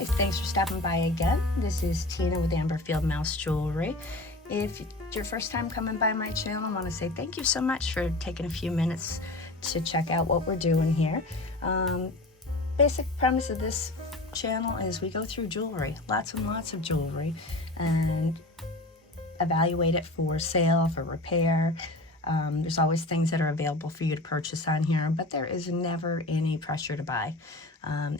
Hi, thanks for stopping by again. This is Tina with Amberfield Mouse Jewelry. If it's your first time coming by my channel, I want to say thank you so much for taking a few minutes to check out what we're doing here. Basic premise of this channel is we go through jewelry, lots and lots of jewelry, and evaluate it for sale, for repair. There's always things that are available for you to purchase on here, but there is never any pressure to buy.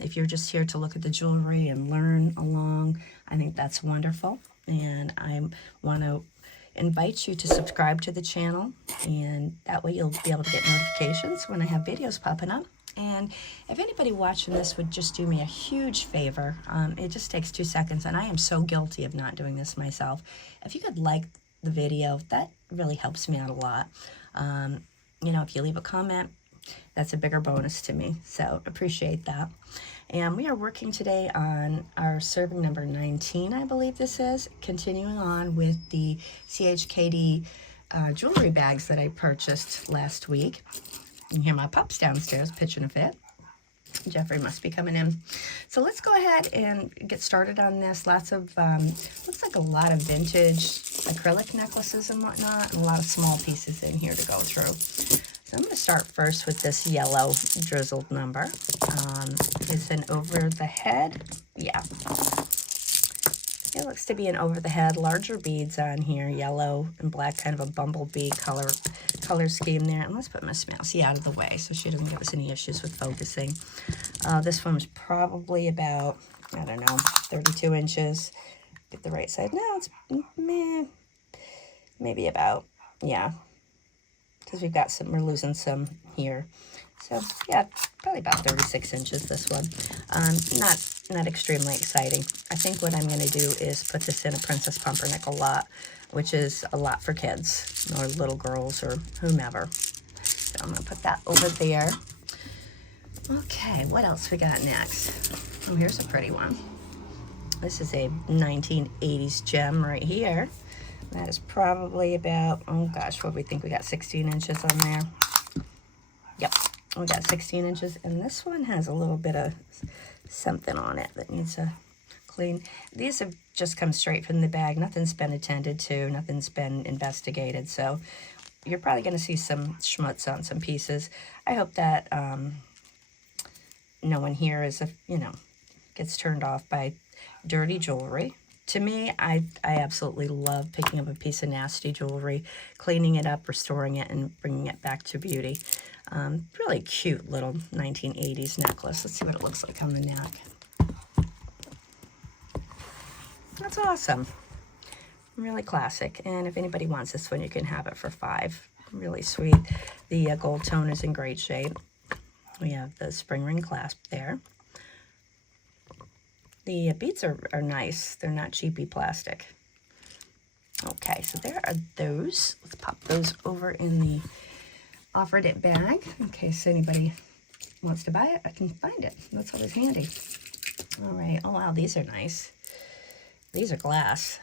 If you're just here to look at the jewelry and learn along, I think that's wonderful. And I want to invite you to subscribe to the channel, and that way you'll be able to get notifications when I have videos popping up. And if anybody watching this would just do me a huge favor, it just takes 2 seconds, and I am so guilty of not doing this myself. If you could like the video, that really helps me out a lot. You know, if you leave a comment, that's a bigger bonus to me, so appreciate that. And we are working today on our serving number 19, I believe this is, continuing on with the CHKD jewelry bags that I purchased last week. You can hear my pups downstairs pitching a fit. Jeffrey must be coming in. So let's go ahead and get started on this. Lots of, looks like a lot of vintage acrylic necklaces and whatnot, and a lot of small pieces in here to go through. So I'm going to start first with this yellow drizzled number. It's an over the head. Yeah. It looks to be an over the head, larger beads on here, yellow and black, kind of a bumblebee color scheme there. And let's put Miss Mousy out of the way so she doesn't give us any issues with focusing. This one was probably about, I don't know, 32 inches. Get the right side. No, it's maybe about, yeah, because we've got some, we're losing some here. So yeah, probably about 36 inches, this one. Not extremely exciting. I think what I'm going to do is put this in a Princess Pumpernickel lot, which is a lot for kids or little girls or whomever. So I'm going to put that over there. Okay, what else we got next? Oh, here's a pretty one. This is a 1980s gem right here. That is probably about, oh gosh, what do we think? We got 16 inches on there. Yep, we got 16 inches. And this one has a little bit of something on it that needs a clean. These have just come straight from the bag. Nothing's been attended to. Nothing's been investigated. So you're probably going to see some schmutz on some pieces. I hope that no one here is, gets turned off by dirty jewelry. To me, I absolutely love picking up a piece of nasty jewelry, cleaning it up, restoring it, and bringing it back to beauty. Really cute little 1980s necklace. Let's see what it looks like on the neck. That's awesome. Really classic. And if anybody wants this one, you can have it for $5. Really sweet. The gold tone is in great shape. We have the spring ring clasp there. The beads are nice. They're not cheapy plastic. Okay, so there are those. Let's pop those over in the offered it bag in case anybody wants to buy it. I can find it. That's always handy. All right. Oh, wow, these are nice. These are glass.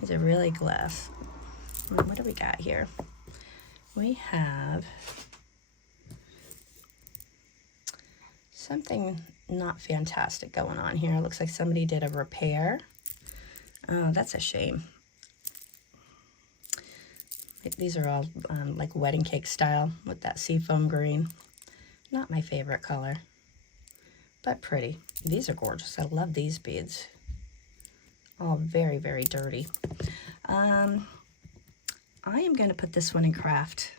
These are really glass. What do we got here? We have something not fantastic going on here. It looks like somebody did a repair. Oh, that's a shame. These are all like wedding cake style with that seafoam green. Not my favorite color, but pretty. These are gorgeous. I love these beads. All very, very dirty. I am going to put this one in craft.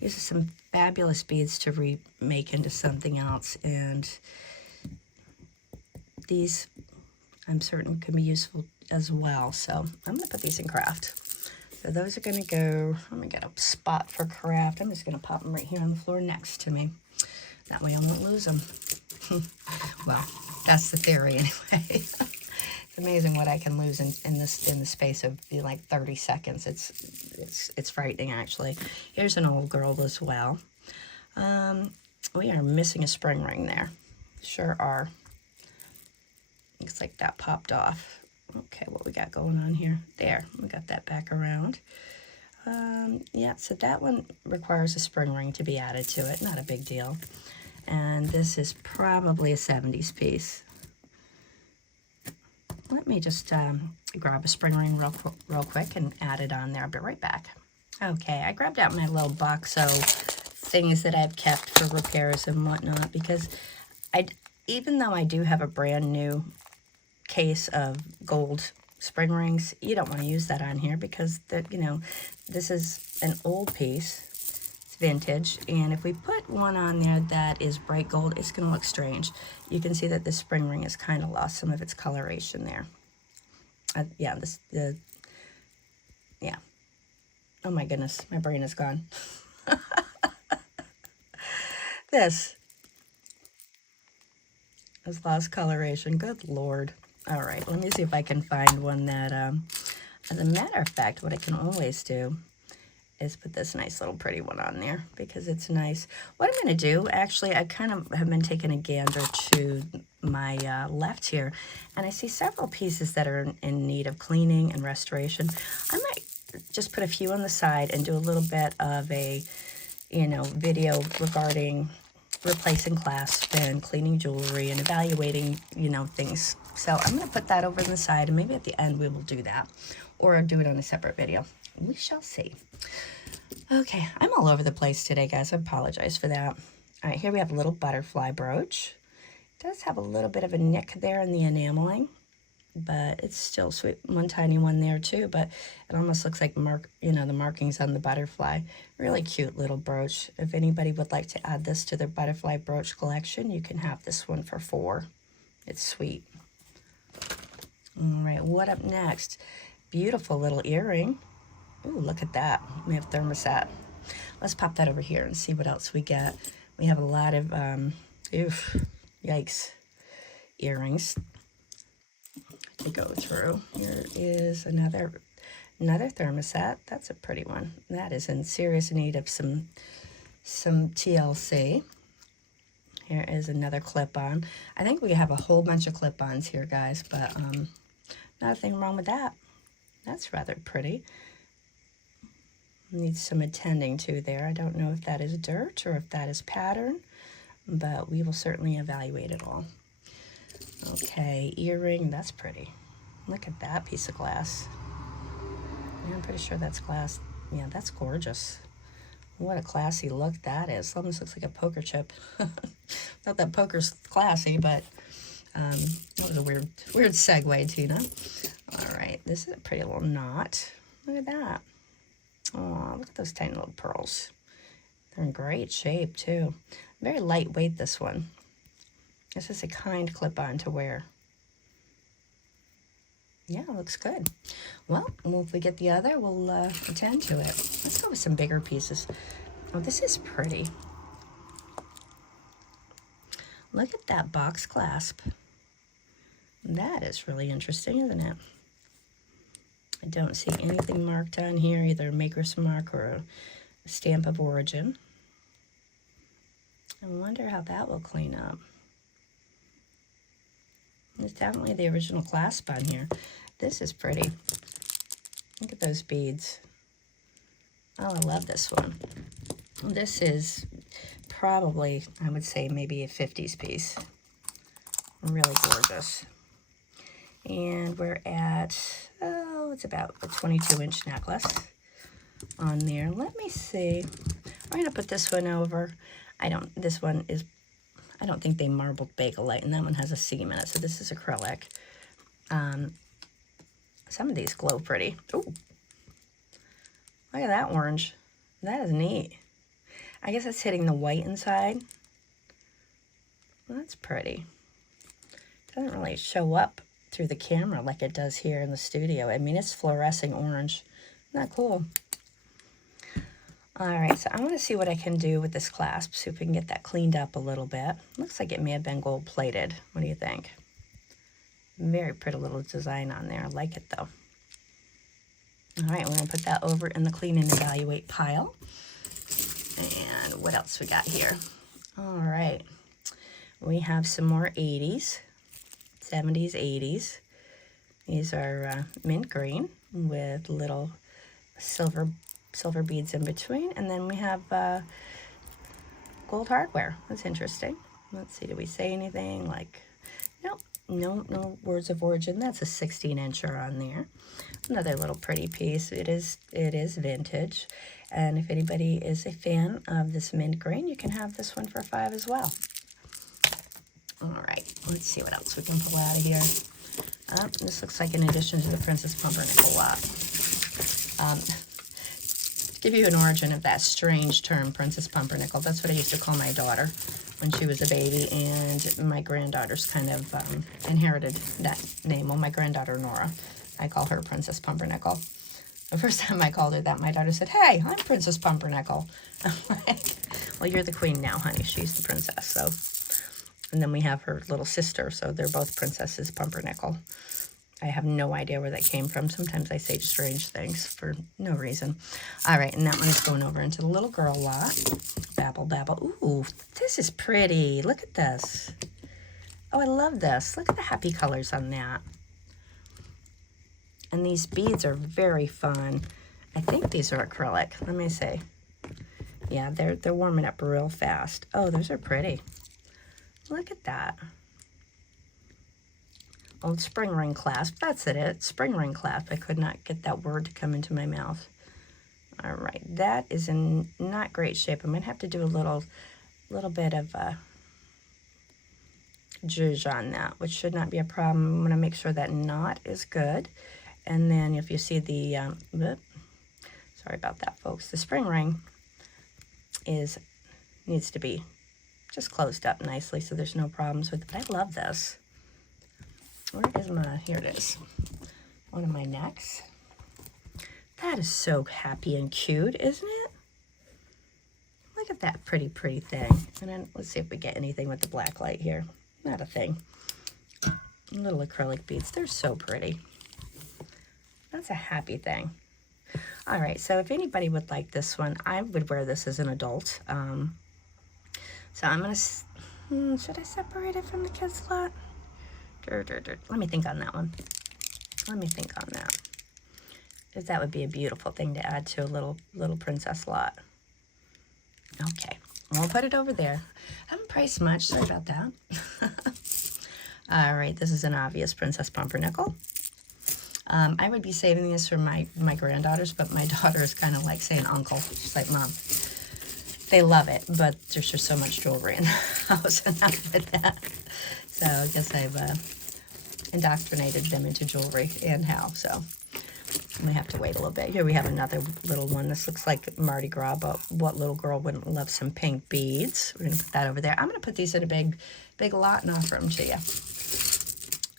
These are some fabulous beads to remake into something else, and these I'm certain can be useful as well. So I'm going to put these in craft. So those are going to go, let me get a spot for craft. I'm just going to pop them right here on the floor next to me. That way I won't lose them. Well, that's the theory anyway. It's amazing what I can lose in the space of like 30 seconds. It's frightening, actually. Here's an old girl as well. We are missing a spring ring there. Sure are. Looks like that popped off. Okay, what we got going on here? There, we got that back around. Yeah, so that one requires a spring ring to be added to it. Not a big deal. And this is probably a 70s piece. Let me just grab a spring ring real quick and add it on there. I'll be right back. Okay, I grabbed out my little box of things that I've kept for repairs and whatnot, because even though I do have a brand new case of gold spring rings, you don't want to use that on here because this is an old piece. It's vintage, and if we put one on there that is bright gold, it's going to look strange. You can see that the spring ring has kind of lost some of its coloration there. Yeah. Oh my goodness, my brain is gone. This has lost coloration. Good Lord. All right, let me see if I can find one that, as a matter of fact, what I can always do is put this nice little pretty one on there because it's nice. What I'm going to do, actually, I kind of have been taking a gander to my left here, and I see several pieces that are in need of cleaning and restoration. I might just put a few on the side and do a little bit of a, video regarding replacing clasp and cleaning jewelry and evaluating, things. So I'm going to put that over on the side, and maybe at the end we will do that, or do it on a separate video. We shall see. Okay, I'm all over the place today, guys. I apologize for that. All right, here we have a little butterfly brooch. It does have a little bit of a nick there in the enameling, but it's still sweet. One tiny one there too, but it almost looks like the markings on the butterfly. Really cute little brooch. If anybody would like to add this to their butterfly brooch collection, you can have this one for $4. It's sweet. All right, what up next? Beautiful little earring. Ooh, look at that. We have thermoset. Let's pop that over here and see what else we get. We have a lot of, yikes, earrings to go through. Here is another thermoset. That's a pretty one. That is in serious need of some TLC. Here is another clip-on. I think we have a whole bunch of clip-ons here, guys, but nothing wrong with that. That's rather pretty. Needs some attending to there. I don't know if that is dirt or if that is pattern, but we will certainly evaluate it all. Okay, earring, that's pretty. Look at that piece of glass. Yeah, I'm pretty sure that's glass. Yeah, that's gorgeous. What a classy look that is. Almost looks like a poker chip. Not that poker's classy, but that was a weird segue, Tina. All right, this is a pretty little knot. Look at that. Oh, look at those tiny little pearls. They're in great shape, too. Very lightweight, this one. This is a kind clip-on to wear. Yeah, it looks good. Well, if we get the other, we'll attend to it. Let's go with some bigger pieces. Oh, this is pretty. Look at that box clasp. That is really interesting, isn't it? I don't see anything marked on here, either a maker's mark or a stamp of origin. I wonder how that will clean up. There's definitely the original clasp on here. This is pretty. Look at those beads. Oh, I love this one. This is probably, I would say, maybe a 50s piece. Really gorgeous. And we're at, it's about a 22-inch necklace on there. Let me see. I'm going to put this one over. I don't think they marbled Bakelite, and that one has a seam in it, so this is acrylic. Some of these glow pretty. Ooh, look at that orange. That is neat. I guess it's hitting the white inside. Well, that's pretty. Doesn't really show up through the camera like it does here in the studio. I mean, it's fluorescing orange. Isn't that cool? All right, so I want to see what I can do with this clasp, see if we can get that cleaned up a little bit. Looks like it may have been gold plated. What do you think? Very pretty little design on there. I like it, though. All right, we're going to put that over in the clean and evaluate pile. And what else we got here? All right, we have some more 80s, 70s, 80s. These are mint green with little silver beads in between, and then we have gold hardware. That's interesting. Let's see, do we say anything like, nope, no words of origin. That's a 16-incher on there. Another little pretty piece. It is vintage. And if anybody is a fan of this mint green, you can have this one for $5 as well. All right, let's see what else we can pull out of here. This looks like in addition to the Princess Pumpernickel lot. Give you an origin of that strange term, Princess Pumpernickel. That's what I used to call my daughter when she was a baby, and my granddaughters kind of inherited that name. Well, my granddaughter Nora, I call her Princess Pumpernickel. The first time I called her that, my daughter said, "Hey, I'm Princess Pumpernickel." I'm like, "Well, you're the queen now, honey. She's the princess." So, and then we have her little sister, so they're both Princesses Pumpernickel. I have no idea where that came from. Sometimes I say strange things for no reason. All right, and that one is going over into the little girl lot. Babble, babble. Ooh, this is pretty. Look at this. Oh, I love this. Look at the happy colors on that. And these beads are very fun. I think these are acrylic. Let me see. Yeah, they're warming up real fast. Oh, those are pretty. Look at that. Old spring ring clasp. That's it. Spring ring clasp. I could not get that word to come into my mouth. All right, that is in not great shape. I might have to do a little bit of zhuzh on that, which should not be a problem. I'm going to make sure that knot is good. And then if you see the, sorry about that, folks. The spring ring needs to be just closed up nicely, so there's no problems with it. But I love this. Where is my, here it is. One of my necks. That is so happy and cute, isn't it? Look at that pretty, pretty thing. And then let's see if we get anything with the black light here. Not a thing. Little acrylic beads. They're so pretty. That's a happy thing. All right, so if anybody would like this one, I would wear this as an adult. So I'm going to, should I separate it from the kids lot? Let me think on that one. Let me think on that. Because that would be a beautiful thing to add to a little princess lot. Okay, we'll put it over there. I haven't priced much, sorry about that. All right, this is an obvious Princess Pumpernickel. I would be saving this for my granddaughters, but my daughter is kind of like saying uncle. She's like, Mom. They love it, but there's just so much jewelry in the house, enough with that. So I guess I've indoctrinated them into jewelry and how, so I'm going to have to wait a little bit. Here we have another little one. This looks like Mardi Gras, but what little girl wouldn't love some pink beads? We're going to put that over there. I'm going to put these in a big lot and offer them to you.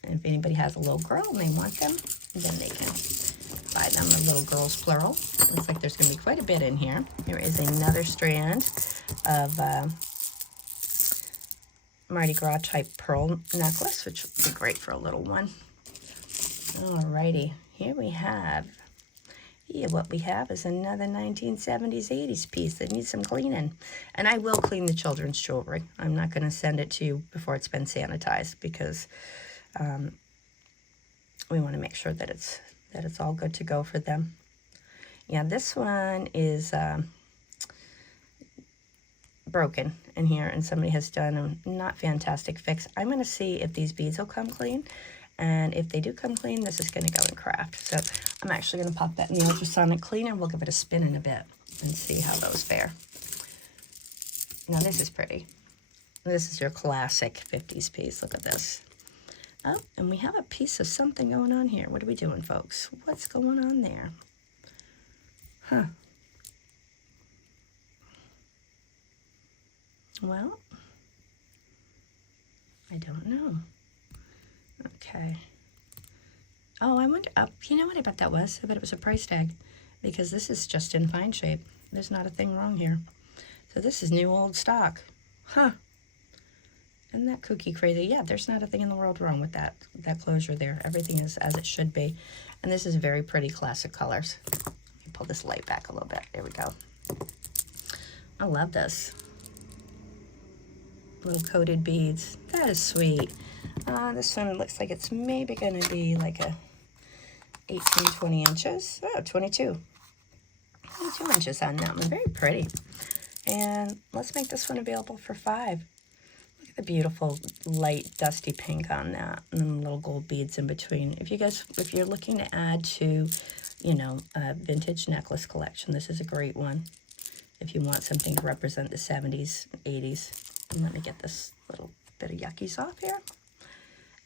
And if anybody has a little girl and they want them, then they can buy them. A little girls, plural. Looks like there's going to be quite a bit in here. Here is another strand of Mardi Gras type pearl necklace, which would be great for a little one. Alrighty, here we have, what we have is another 1970s, 80s piece that needs some cleaning. And I will clean the children's jewelry. I'm not going to send it to you before it's been sanitized because we want to make sure that it's all good to go for them. Yeah, this one is broken in here, and somebody has done a not fantastic fix. I'm going to see if these beads will come clean, and if they do come clean, this is going to go in craft. So I'm actually going to pop that in the ultrasonic cleaner. We'll give it a spin in a bit and see how those fare. Now this is pretty. This is your classic 50s piece. Look at this. Oh, and we have a piece of something going on here. What are we doing, folks? What's going on there? Huh. Well, I don't know. Okay. Oh, I wonder, you know what I bet that was? I bet it was a price tag, because this is just in fine shape. There's not a thing wrong here. So this is new old stock. Huh. Isn't that kooky crazy? Yeah, there's not a thing in the world wrong with that closure there. Everything is as it should be. And this is very pretty classic colors. Let me pull this light back a little bit. There we go. I love this. Little coated beads. That is sweet. This one looks like it's maybe going to be like a 18, 20 inches. Oh, 22. 22 inches on that one. Very pretty. And let's make this one available for $5. Look at the beautiful light dusty pink on that, and then the little gold beads in between. If you're looking to add to, you know, a vintage necklace collection, this is a great one. If you want something to represent the 70s, 80s. And let me get this little bit of yuckies off here.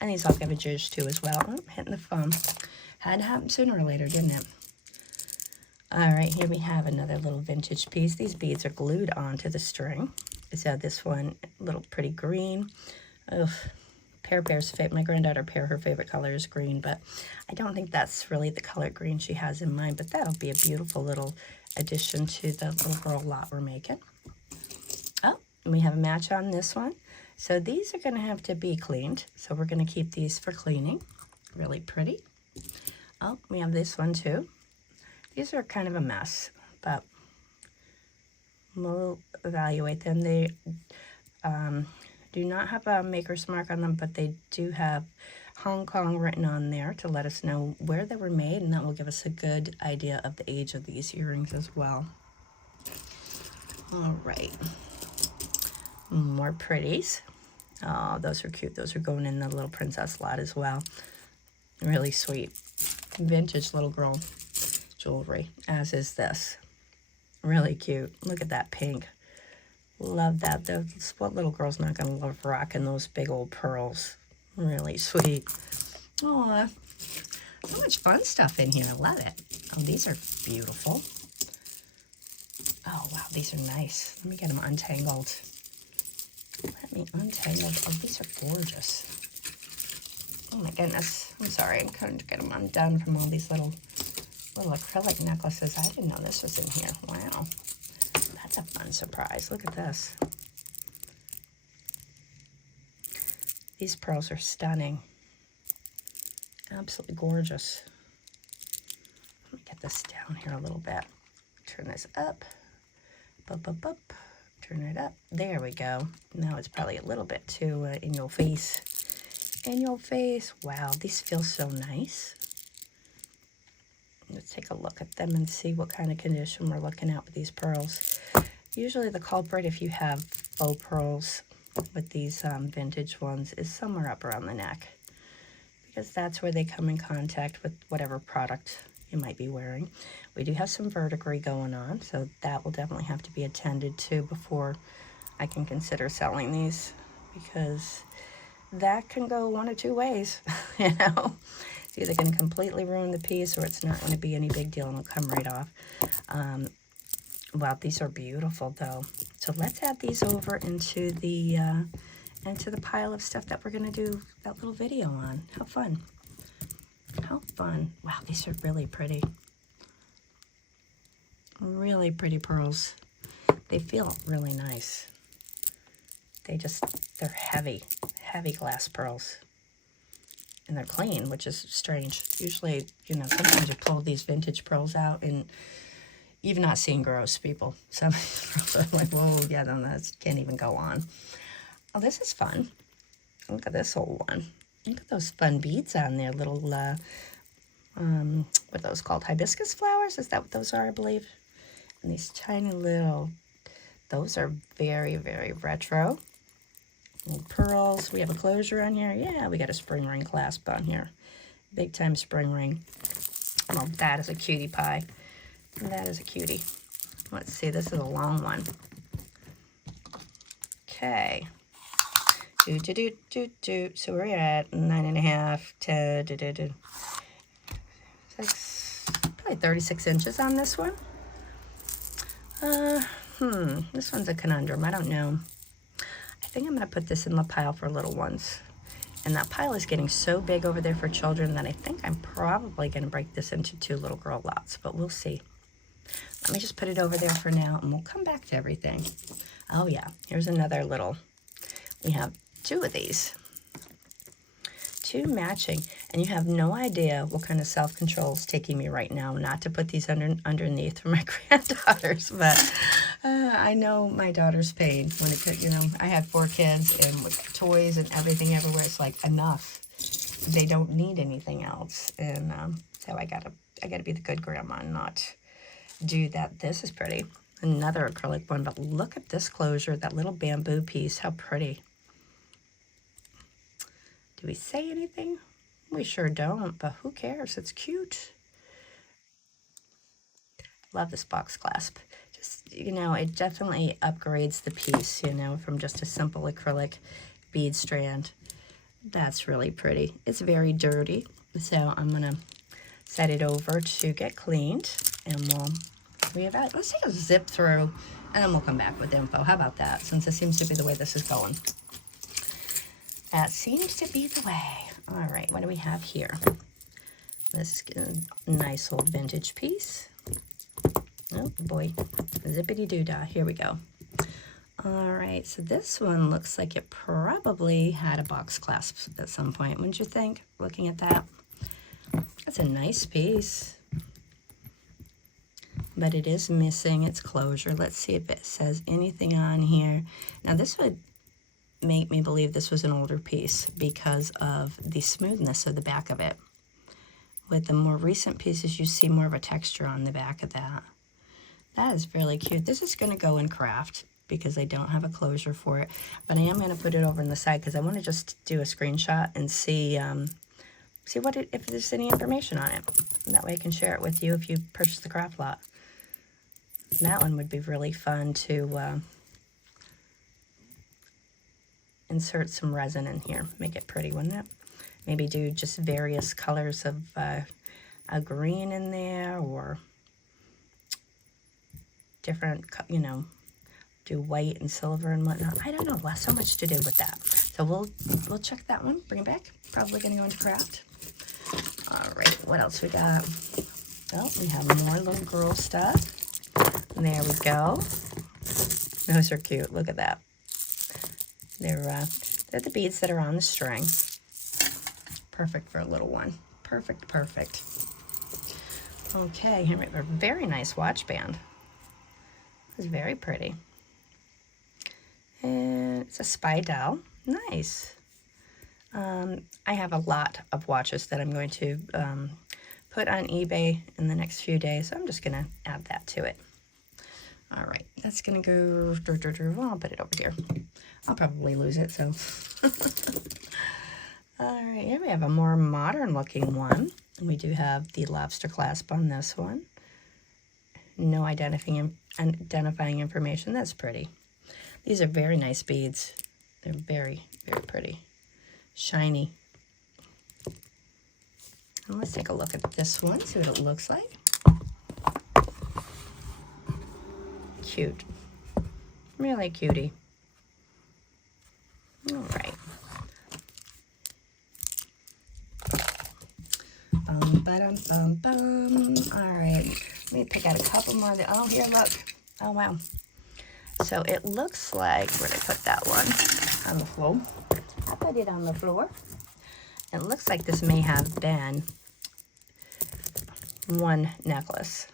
And these all have a judge too as well. Oh, hitting the foam. Had to happen sooner or later, didn't it? All right, here we have another little vintage piece. These beads are glued onto the string. So this one, little pretty green. Ugh, Pear Bear's fit. My granddaughter Pear, her favorite color is green, but I don't think that's really the color green she has in mind. But that'll be a beautiful little addition to the little girl lot we're making. Oh, and we have a match on this one. So these are going to have to be cleaned. So we're going to keep these for cleaning. Really pretty. Oh, we have this one too. These are kind of a mess, but we'll evaluate them. They do not have a maker's mark on them, but they do have Hong Kong written on there to let us know where they were made, and that will give us a good idea of the age of these earrings as well. All right, more pretties. Oh, those are cute. Those are going in the little princess lot as well. Really sweet. Vintage little girl jewelry, as is this. Really cute. Look at that pink. Love that. What little girl's not going to love rocking those big old pearls? Really sweet. Aw, so much fun stuff in here. I love it. Oh, these are beautiful. Oh, wow, these are nice. Let me get them untangled. Let me untangle. Oh, these are gorgeous. Oh my goodness. I'm sorry. I'm trying to get them undone from all these little acrylic necklaces. I didn't know this was in here. Wow. That's a fun surprise. Look at this. These pearls are stunning. Absolutely gorgeous. Let me get this down here a little bit. Turn this up. Up, up, up. Turn it up. There we go. Now it's probably a little bit too in your face. In your face. Wow, these feel so nice. Let's take a look at them and see what kind of condition we're looking at with these pearls. Usually the culprit, if you have faux pearls with these vintage ones, is somewhere up around the neck, because that's where they come in contact with whatever product you might be wearing. We do have some verdigris going on, so that will definitely have to be attended to before I can consider selling these, because that can go one of two ways, you know. It's either going to completely ruin the piece, or it's not going to be any big deal and it'll come right off. Wow, these are beautiful though. So let's add these over into the pile of stuff that we're going to do that little video on. How fun. How fun. Wow, these are really pretty. Really pretty pearls. They feel really nice. They're heavy glass pearls. And they're clean, which is strange. Usually, you know, sometimes you pull these vintage pearls out and you've not seen gross people. Some pearls are like, whoa, yeah, no, that can't even go on. Oh, this is fun. Look at this old one. Look at those fun beads on there. Little, what are those called? Hibiscus flowers? Is that what those are, I believe? And these tiny little, those are very, very retro. Little pearls. We have a closure on here. Yeah, we got a spring ring clasp on here. Big time spring ring. Well, that is a cutie pie. That is a cutie. Let's see, this is a long one. Okay. So we're at 9.5 to 6, probably 36 inches on this one. This one's a conundrum. I don't know. I think I'm going to put this in the pile for little ones. And that pile is getting so big over there for children that I think I'm probably going to break this into 2 little girl lots, but we'll see. Let me just put it over there for now, and we'll come back to everything. Oh yeah, here's another little, we have 2 of these. 2 matching, and you have no idea what kind of self-control is taking me right now not to put these underneath for my granddaughters, but I know my daughter's pain when it could, you know, I had 4 kids, and with toys and everything everywhere, it's like enough. They don't need anything else, and so I gotta be the good grandma and not do that. This is pretty. Another acrylic one, but look at this closure, that little bamboo piece, how pretty. Do we say anything? We sure don't, but who cares? It's cute. Love this box clasp. Just, you know, it definitely upgrades the piece, you know, from just a simple acrylic bead strand. That's really pretty. It's very dirty, so I'm gonna set it over to get cleaned, and we'll reevaluate. Let's take a zip through, and then we'll come back with info. How about that, since it seems to be the way this is going? That seems to be the way. All right, what do we have here? This is a nice old vintage piece. Oh boy, zippity-doo-dah, here we go. All right, so this one looks like it probably had a box clasp at some point, wouldn't you think, looking at that? That's a nice piece, but it is missing its closure. Let's see if it says anything on here. Now this would make me believe this was an older piece because of the smoothness of the back of it. With the more recent pieces, you see more of a texture on the back of that. That is really cute. This is going to go in craft because I don't have a closure for it, but I am going to put it over on the side because I want to just do a screenshot and see what if there's any information on it. And that way I can share it with you if you purchase the craft lot. And that one would be really fun to insert some resin in here. Make it pretty, wouldn't it? Maybe do just various colors of a green in there, or different, you know, do white and silver and whatnot. I don't know. Well, so much to do with that. So we'll check that one. Bring it back. Probably going to go into craft. All right. What else we got? Oh, we have more little girl stuff. There we go. Those are cute. Look at that. They're the beads that are on the string. Perfect for a little one. Perfect, perfect. Okay, here we have a very nice watch band. It's very pretty. And it's a spy doll. Nice. I have a lot of watches that I'm going to put on eBay in the next few days. So I'm just going to add that to it. All right, that's going to go, well, I'll put it over here. I'll probably lose it, so. All right, here we have a more modern looking one. We do have the lobster clasp on this one. No identifying information. That's pretty. These are very nice beads. They're very, very pretty. Shiny. And let's take a look at this one, see what it looks like. Cute. Really cutie. All right. Bum. All right. Let me pick out a couple more. Oh, here, look. Oh, wow. So it looks like, where did I put that one? On the floor. I put it on the floor. It looks like this may have been one necklace.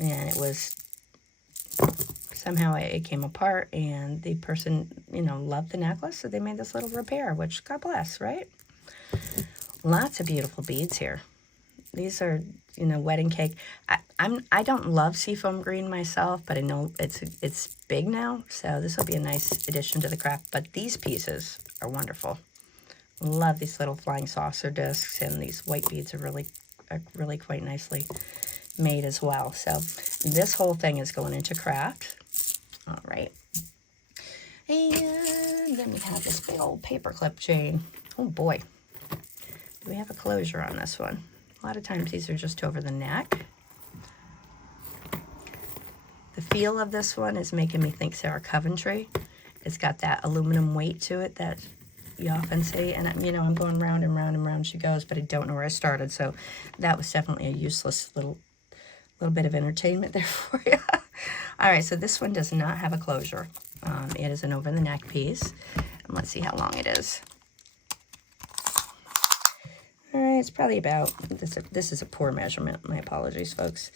And it was, somehow it came apart, and the person, you know, loved the necklace, so they made this little repair, which, God bless, right? Lots of beautiful beads here. These are, you know, wedding cake. I don't love seafoam green myself, but I know it's big now, so this will be a nice addition to the craft. But these pieces are wonderful. Love these little flying saucer discs, and these white beads are really quite nicely made as well. So this whole thing is going into craft. All right. And then we have this big old paper clip chain. Oh boy. Do we have a closure on this one? A lot of times these are just over the neck. The feel of this one is making me think Sarah Coventry. It's got that aluminum weight to it that you often see. And, you know, I'm going round and round and round she goes, but I don't know where I started. So that was definitely a useless little bit of entertainment there for you. All right, so this one does not have a closure. It is an over-the-neck piece. And let's see how long it is. All right, it's probably about, this is a poor measurement. My apologies, folks.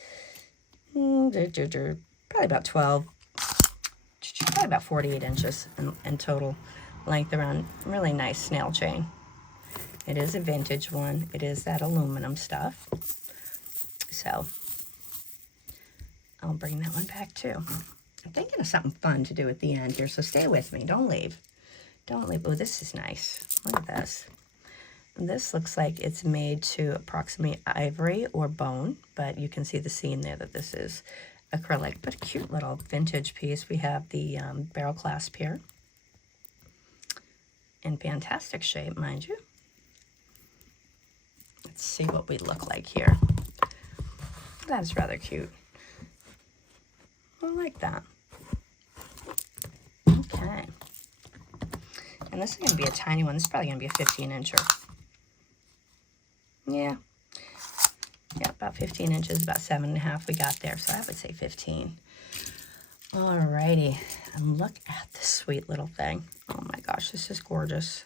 Probably about 12, probably about 48 inches in total length around. Really nice snail chain. It is a vintage one. It is that aluminum stuff. So, I'll bring that one back too. I'm thinking of something fun to do at the end here, so stay with me. Don't leave. Don't leave. Oh, this is nice. Look at this. This looks like it's made to approximate ivory or bone, but you can see the seam there that this is acrylic, but a cute little vintage piece. We have the barrel clasp here in fantastic shape, mind you. Let's see what we look like here. That's rather cute. I like that. Okay. And this is going to be a tiny one. This is probably going to be a 15-incher. Yeah. Yeah, about 15 inches, about 7.5 we got there. So I would say 15. Alrighty. And look at this sweet little thing. Oh my gosh, this is gorgeous.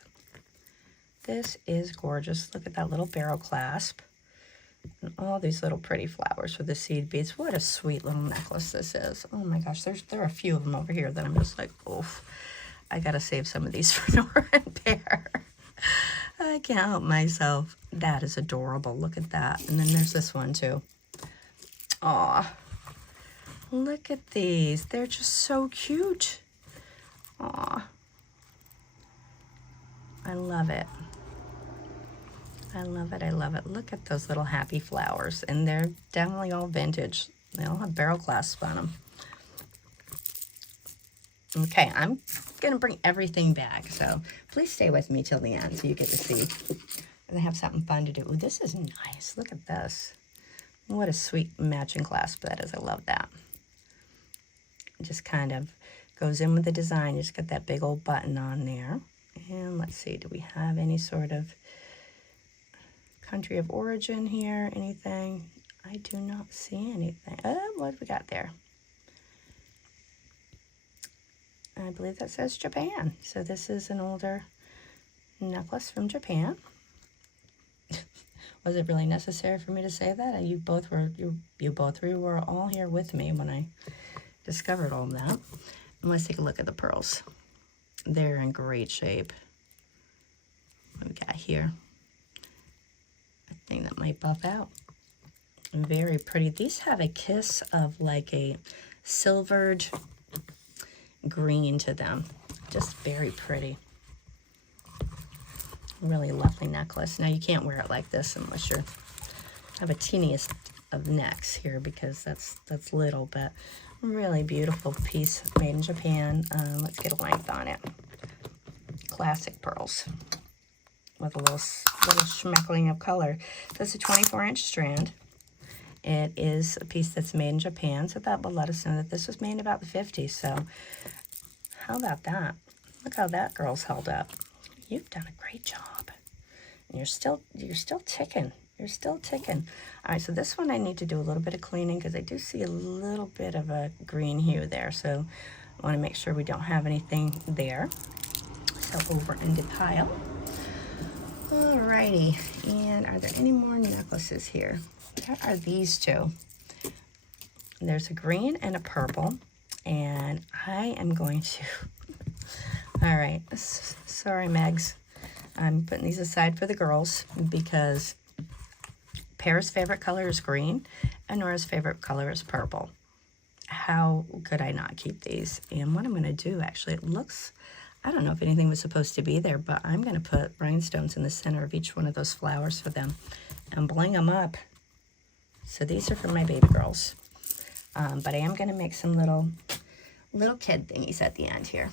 This is gorgeous. Look at that little barrel clasp. And all these little pretty flowers with the seed beads. What a sweet little necklace this is. Oh my gosh, there are a few of them over here that I'm just like, oof. I gotta save some of these for Nora and Bear. I can't help myself. That is adorable. Look at that. And then there's this one too. Aw. Look at these. They're just so cute. Aw. I love it. I love it. I love it. Look at those little happy flowers. And they're definitely all vintage. They all have barrel clasps on them. Okay, I'm going to bring everything back. So please stay with me till the end so you get to see. And I have something fun to do. Ooh, this is nice. Look at this. What a sweet matching clasp that is. I love that. It just kind of goes in with the design. You just got that big old button on there. And let's see, do we have any sort of country of origin here? Anything? I do not see anything. Oh, what do we got there? I believe that says Japan. So this is an older necklace from Japan. Was it really necessary for me to say that? You both were all here with me when I discovered all that. And let's take a look at the pearls. They're in great shape. What we got here? I think that might buff out. Very pretty. These have a kiss of like a silvered green to them. Just very pretty. Really lovely necklace. Now you can't wear it like this unless you have a teeniest of necks here because that's little, but really beautiful piece made in Japan. Let's get a length on it. Classic pearls with a little schmeckling of color. That's a 24-inch strand. It is a piece that's made in Japan, so that will let us know that this was made in about the 50s. So how about that? Look how that girl's held up. You've done a great job. And you're still ticking. You're still ticking. All right, so this one I need to do a little bit of cleaning because I do see a little bit of a green hue there. So I want to make sure we don't have anything there. So over in the pile. Alrighty, and are there any more necklaces here? There are these two. There's a green and a purple, and I am going to, all right, sorry Megs, I'm putting these aside for the girls because Pear's favorite color is green and Nora's favorite color is purple. How could I not keep these? And what I'm going to do, actually, it looks, I don't know if anything was supposed to be there, but I'm going to put rhinestones in the center of each one of those flowers for them and bling them up. So these are for my baby girls. But I am going to make some little kid thingies at the end here.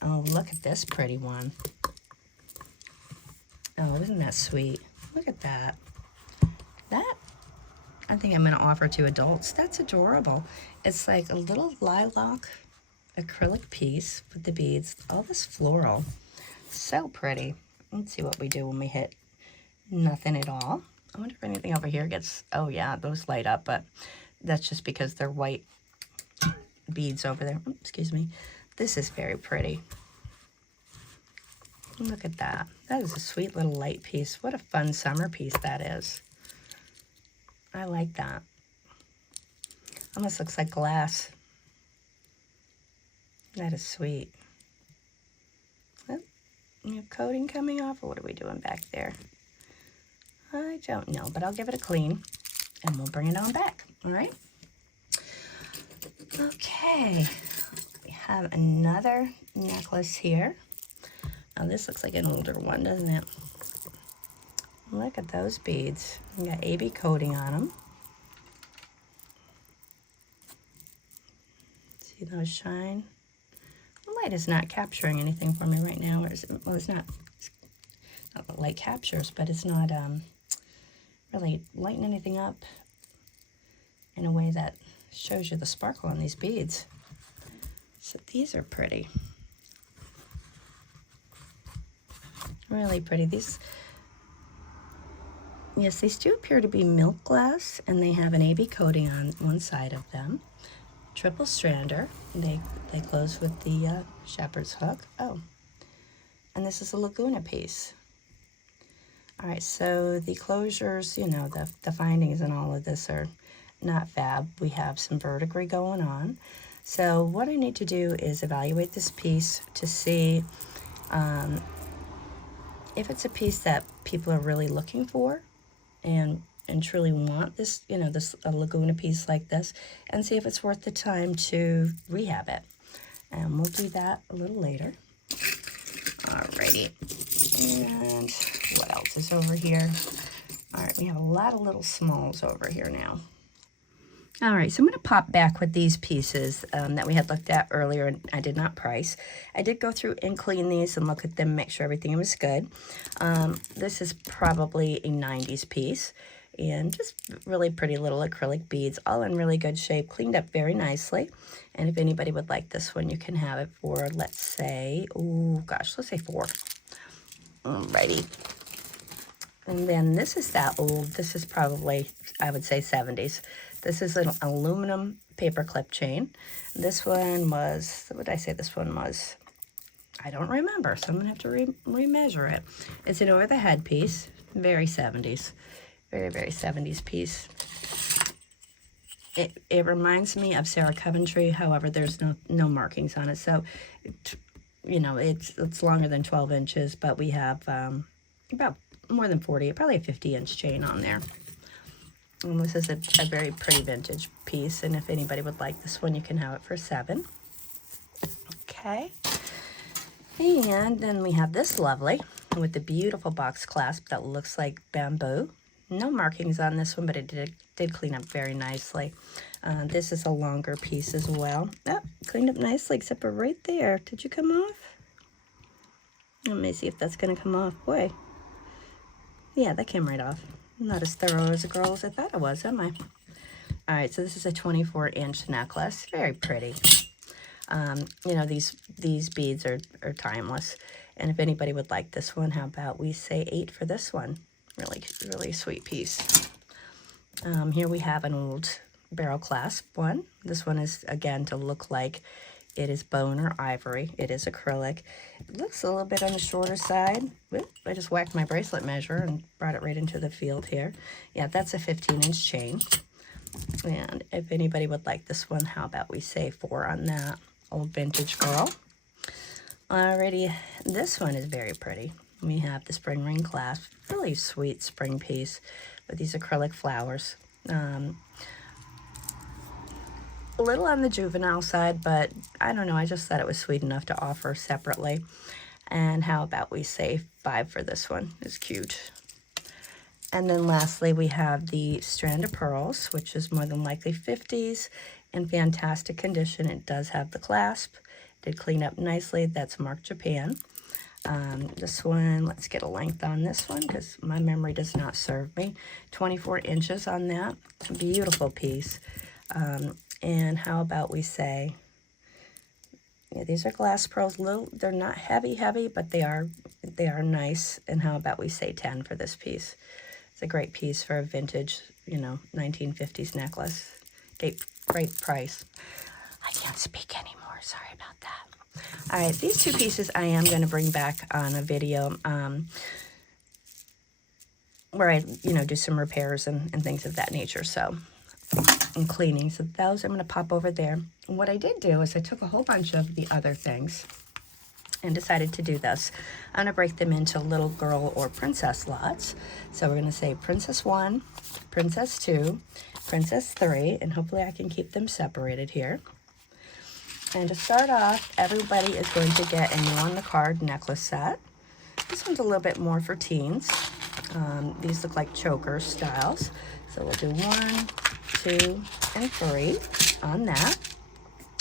Oh, look at this pretty one. Oh, isn't that sweet? Look at that. That, I think I'm going to offer to adults. That's adorable. It's like a little lilac acrylic piece with the beads. All this floral. So pretty. Let's see what we do when we hit nothing at all. I wonder if anything over here gets, oh yeah, those light up, but that's just because they're white beads over there. Oh, excuse me. This is very pretty. Look at that. That is a sweet little light piece. What a fun summer piece that is. I like that. Almost looks like glass. That is sweet. Oh, new coating coming off, or what are we doing back there? I don't know, but I'll give it a clean and we'll bring it on back. All right. Okay, we have another necklace here. Oh, this looks like an older one, doesn't it? Look at those beads. We got AB coating on them. See those shine? The light is not capturing anything for me right now. Well, it's not what light captures, but it's not really lighting anything up in a way that shows you the sparkle on these beads. So these are pretty. Really pretty. Yes, these do appear to be milk glass, and they have an AB coating on one side of them. Triple strander. They close with the shepherd's hook. Oh, and this is a Laguna piece. All right, so the closures, you know, the findings and all of this are not fab. We have some verdigris going on. So what I need to do is evaluate this piece to see if it's a piece that people are really looking for and truly want this, you know, a Laguna piece like this, and see if it's worth the time to rehab it. And we'll do that a little later. Alrighty. And what else is over here? All right, we have a lot of little smalls over here now. All right, so I'm going to pop back with these pieces that we had looked at earlier, and I did not price. I did go through and clean these and look at them, make sure everything was good. This is probably a 90s piece, and just really pretty little acrylic beads, all in really good shape, cleaned up very nicely. And if anybody would like this one, you can have it for, let's say, oh gosh, let's say 4. Alrighty. And then this is that old, this is probably, I would say 70s. This is an aluminum paper clip chain. This one was, what did I say this one was? I don't remember, so I'm gonna have to remeasure it. It's an over the head piece, very 70s. Very, very 70s piece. It reminds me of Sarah Coventry, however, there's no markings on it. So, you know, it's longer than 12 inches, but we have about more than 40, probably a 50-inch chain on there. And this is a very pretty vintage piece, and if anybody would like this one, you can have it for 7. Okay. And then we have this lovely with the beautiful box clasp that looks like bamboo. No markings on this one, but it did clean up very nicely. This is a longer piece as well. Oh, cleaned up nicely, except for right there. Did you come off? Let me see if that's going to come off. Boy. Yeah, that came right off. I'm not as thorough as a girl as I thought I was, am I? All right, so this is a 24-inch necklace. Very pretty. You know, these beads are timeless. And if anybody would like this one, how about we say 8 for this one? Really, really sweet piece. Here we have an old barrel clasp one. This one is, again, to look like it is bone or ivory. It is acrylic. It looks a little bit on the shorter side. Whoop, I just whacked my bracelet measure and brought it right into the field here. Yeah, that's a 15-inch chain. And if anybody would like this one, how about we say 4 on that? Old vintage girl. Alrighty, this one is very pretty. We have the spring ring clasp. Really sweet spring piece with these acrylic flowers. A little on the juvenile side, but I don't know, I just thought it was sweet enough to offer separately. And how about we say 5 for this one? It's cute. And then lastly, we have the strand of pearls, which is more than likely 50s, in fantastic condition. It does have the clasp. Did clean up nicely. That's marked Japan. This one, let's get a length on this one because my memory does not serve me. 24 inches on that. Beautiful piece. And how about we say, yeah, these are glass pearls. They're not heavy, but they are nice. And how about we say 10 for this piece? It's a great piece for a vintage, you know, 1950s necklace. Great price. I can't speak anymore. Sorry about that. All right, these 2 pieces I am going to bring back on a video where I, you know, do some repairs and things of that nature. So, and cleaning. So those I'm going to pop over there. And what I did do is I took a whole bunch of the other things and decided to do this. I'm going to break them into little girl or princess lots. So we're going to say Princess 1, Princess 2, Princess 3, and hopefully I can keep them separated here. And to start off, everybody is going to get a new on the card necklace set. This one's a little bit more for teens. These look like choker styles. So we'll do 1, 2, and 3 on that.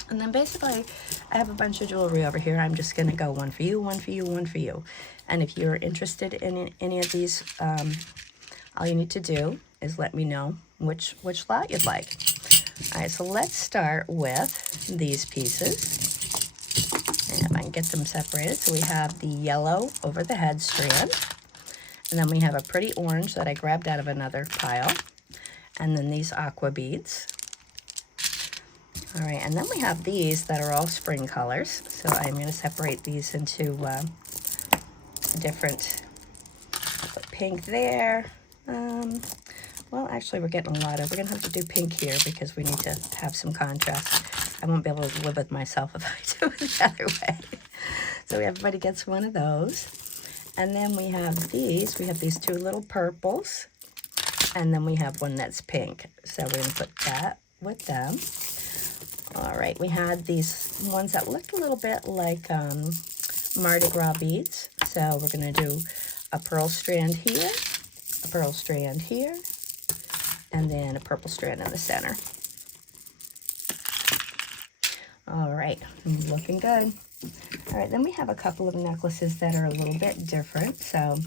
And then basically, I have a bunch of jewelry over here. I'm just going to go one for you, one for you, one for you. And if you're interested in any of these, all you need to do is let me know which lot you'd like. All right, so let's start with these pieces. And if I can get them separated. So we have the yellow over the head strand. And then we have a pretty orange that I grabbed out of another pile. And then these aqua beads. All right, and then we have these that are all spring colors. So I'm going to separate these into different, I'll put pink there. Well, actually, we're getting a lot of, we're going to have to do pink here because we need to have some contrast. I won't be able to live with myself if I do it the other way. So everybody gets one of those. And then we have these two little purples. And then we have one that's pink. So we're going to put that with them. All right, we had these ones that looked a little bit like Mardi Gras beads. So we're going to do a pearl strand here, a pearl strand here, and then a purple strand in the center. All right, looking good. All right, then we have a couple of necklaces that are a little bit different. So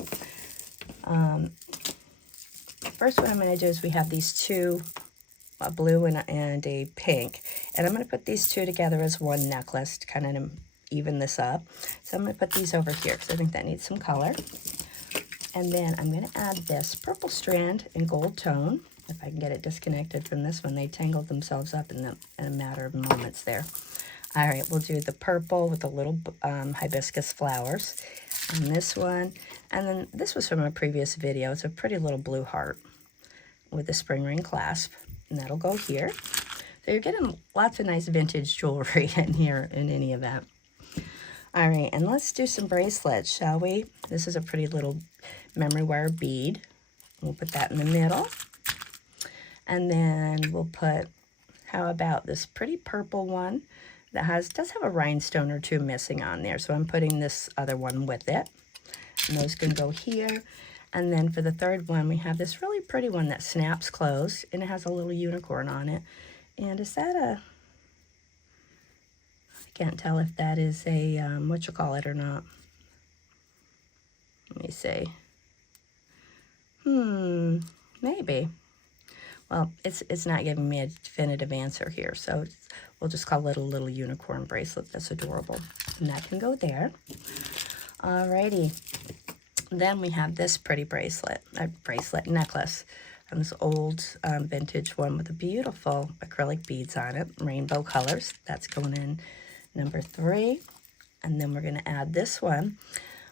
first what I'm going to do is we have these two, a blue and a pink. And I'm going to put these two together as one necklace to kind of even this up. So I'm going to put these over here because I think that needs some color. And then I'm going to add this purple strand in gold tone. If I can get it disconnected from this one, they tangled themselves up in a matter of moments there. All right, we'll do the purple with the little hibiscus flowers on this one. And then this was from a previous video. It's a pretty little blue heart with a spring ring clasp. And that'll go here. So you're getting lots of nice vintage jewelry in here in any event. All right, and let's do some bracelets, shall we? This is a pretty little memory wire bead. We'll put that in the middle. And then we'll put, how about this pretty purple one that does have a rhinestone or two missing on there. So I'm putting this other one with it. And those can go here. And then for the third one, we have this really pretty one that snaps closed, and it has a little unicorn on it. And is that I can't tell if that is a, what you call it or not. Let me see. Maybe. Well, it's not giving me a definitive answer here, so we'll just call it a little unicorn bracelet. That's adorable. And that can go there. Alrighty. Then we have this pretty necklace. And this old vintage one with the beautiful acrylic beads on it, rainbow colors. That's going in number 3. And then we're going to add this one,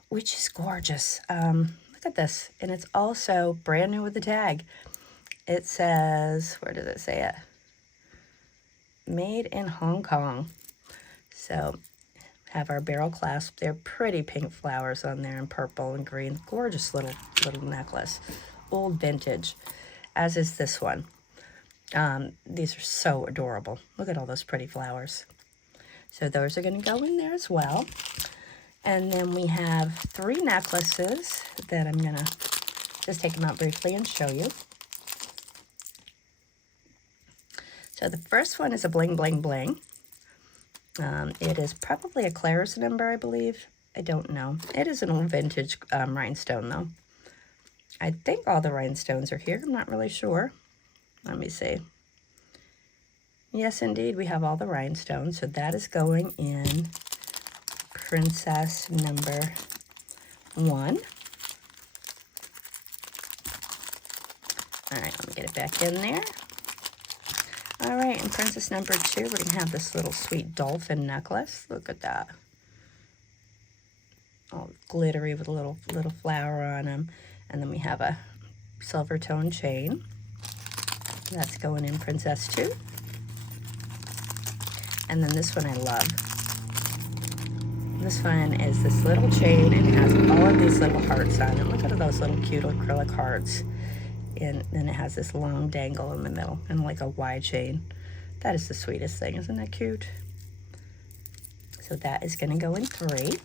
which is gorgeous. Look at this. And it's also brand new with the tag. It says, where does it say it? Made in Hong Kong. So have our barrel clasp. They're pretty pink flowers on there in purple and green. Gorgeous little necklace. Old vintage, as is this one. These are so adorable. Look at all those pretty flowers. So those are going to go in there as well. And then we have 3 necklaces that I'm going to just take them out briefly and show you. So the first one is a bling, bling, bling. It is probably a Claire's number, I believe. I don't know. It is an old vintage rhinestone, though. I think all the rhinestones are here. I'm not really sure. Let me see. Yes, indeed, we have all the rhinestones. So that is going in princess number 1. All right, let me get it back in there. All right, and princess number 2, we're going to have this little sweet dolphin necklace. Look at that. All glittery with a little flower on them. And then we have a silver tone chain. That's going in princess 2. And then this one I love. This one is this little chain, and it has all of these little hearts on it. Look at those little cute acrylic hearts. And then it has this long dangle in the middle and like a Y chain. That is the sweetest thing. Isn't that cute? So that is going to go in 3.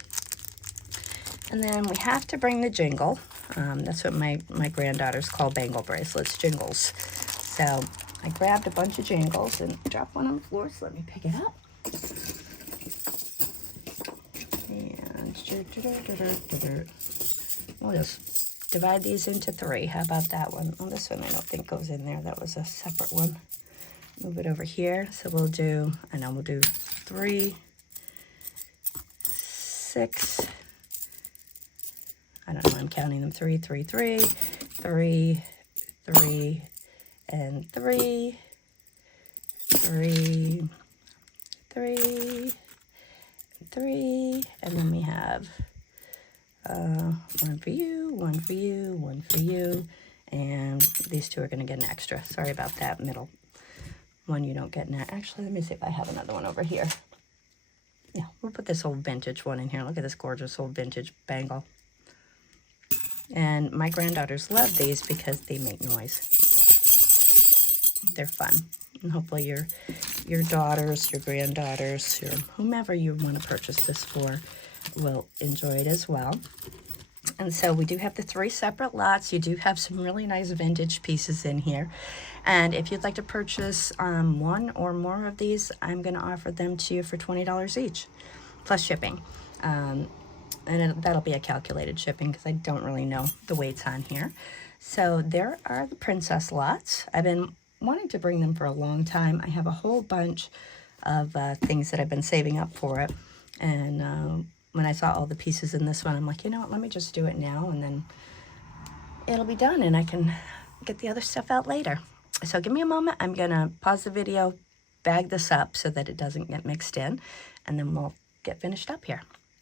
And then we have to bring the jingle. That's what my granddaughters call bangle bracelets, jingles. So I grabbed a bunch of jingles and dropped one on the floor, so let me pick it up. And we'll just divide these into 3. How about that one? Oh, this one I don't think goes in there. That was a separate one. Move it over here. So we'll do, we'll do 3, 6, I don't know, I'm counting them, 3, 3, 3, 3, 3, and 3, 3, 3, 3, and then we have 1 for you, 1 for you, 1 for you, and these 2 are going to get an extra. Sorry about that middle one, you don't get an extra. Actually, let me see if I have another one over here. Yeah, we'll put this old vintage one in here. Look at this gorgeous old vintage bangle. And my granddaughters love these because they make noise. They're fun. And hopefully your daughters, your granddaughters, your whomever you want to purchase this for will enjoy it as well. And so we do have the 3 separate lots. You do have some really nice vintage pieces in here. And if you'd like to purchase 1 or more of these, I'm going to offer them to you for $20 each, plus shipping. And that'll be a calculated shipping because I don't really know the weights on here. So there are the princess lots. I've been wanting to bring them for a long time. I have a whole bunch of things that I've been saving up for it. And when I saw all the pieces in this one, I'm like, you know what, let me just do it now and then it'll be done and I can get the other stuff out later. So give me a moment. I'm going to pause the video, bag this up so that it doesn't get mixed in, and then we'll get finished up here.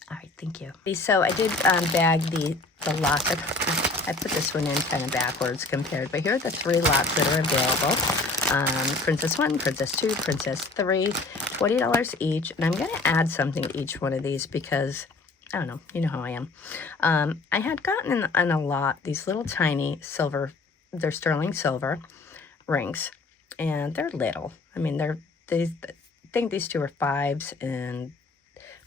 All right, thank you. So I did bag the lot. I put this one in kind of backwards compared, but here are the 3 lots that are available. Princess 1, Princess 2, Princess 3, $20 each. And I'm going to add something to each one of these because, I don't know, you know how I am. I had gotten in a lot these little tiny silver, they're sterling silver rings, and they're little. I mean, I think these 2 are 5s, and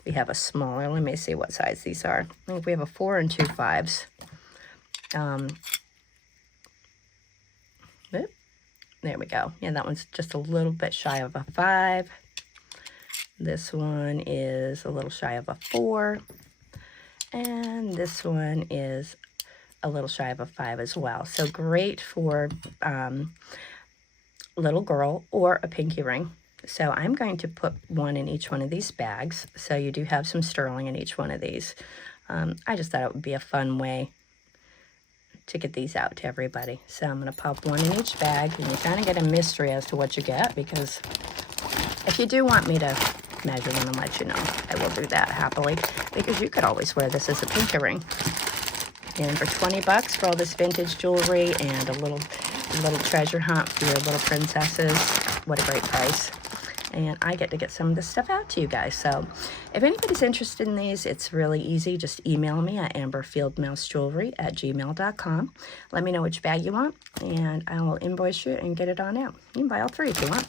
we have a smaller. Let me see what size these are. I think we have a 4 and 2 5s. There we go. Yeah, that one's just a little bit shy of a 5. This one is a little shy of a 4. And this one is a little shy of a 5 as well. So great for little girl or a pinky ring. So I'm going to put 1 in each one of these bags. So you do have some sterling in each one of these. I just thought it would be a fun way to get these out to everybody. So I'm going to pop 1 in each bag, and you kind of get a mystery as to what you get, because if you do want me to measure them and let you know, I will do that happily, because you could always wear this as a pinky ring. And for $20 for all this vintage jewelry and a little treasure hunt for your little princesses, what a great price. And I get to get some of this stuff out to you guys. So if anybody's interested in these, it's really easy. Just email me at amberfieldmousejewelry@gmail.com. Let me know which bag you want, and I will invoice you and get it on out. You can buy all 3 if you want.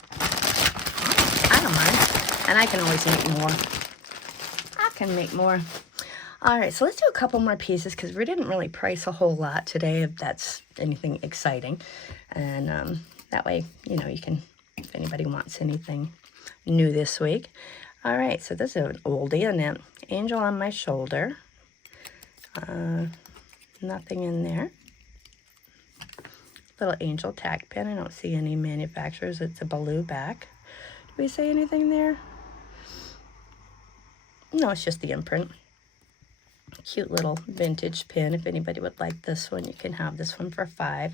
I don't mind. And I can always make more. I can make more. All right, so let's do a couple more pieces because we didn't really price a whole lot today, if that's anything exciting. And that way, you know, you can, if anybody wants anything new this week. All right, so this is an oldie, and an angel on my shoulder. Nothing in there. Little angel tack pin. I don't see any manufacturers. It's a blue back. Do we say anything there? No, it's just the imprint. Cute little vintage pin. If anybody would like this one, you can have this one for $5. That'd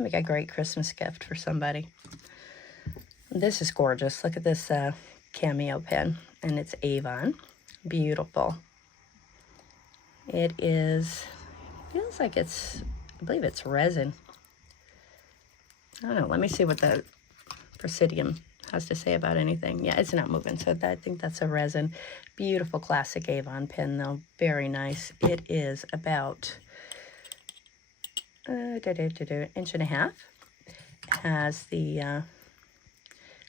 make a great Christmas gift for somebody. This is gorgeous. Look at this cameo pin, and it's Avon. Beautiful. It is, feels like it's, I believe it's resin. I don't know. Let me see what the Presidium has to say about anything. Yeah, it's not moving, so I think that's a resin. Beautiful classic Avon pin, though. Very nice. It is about 1.5 inches. It has the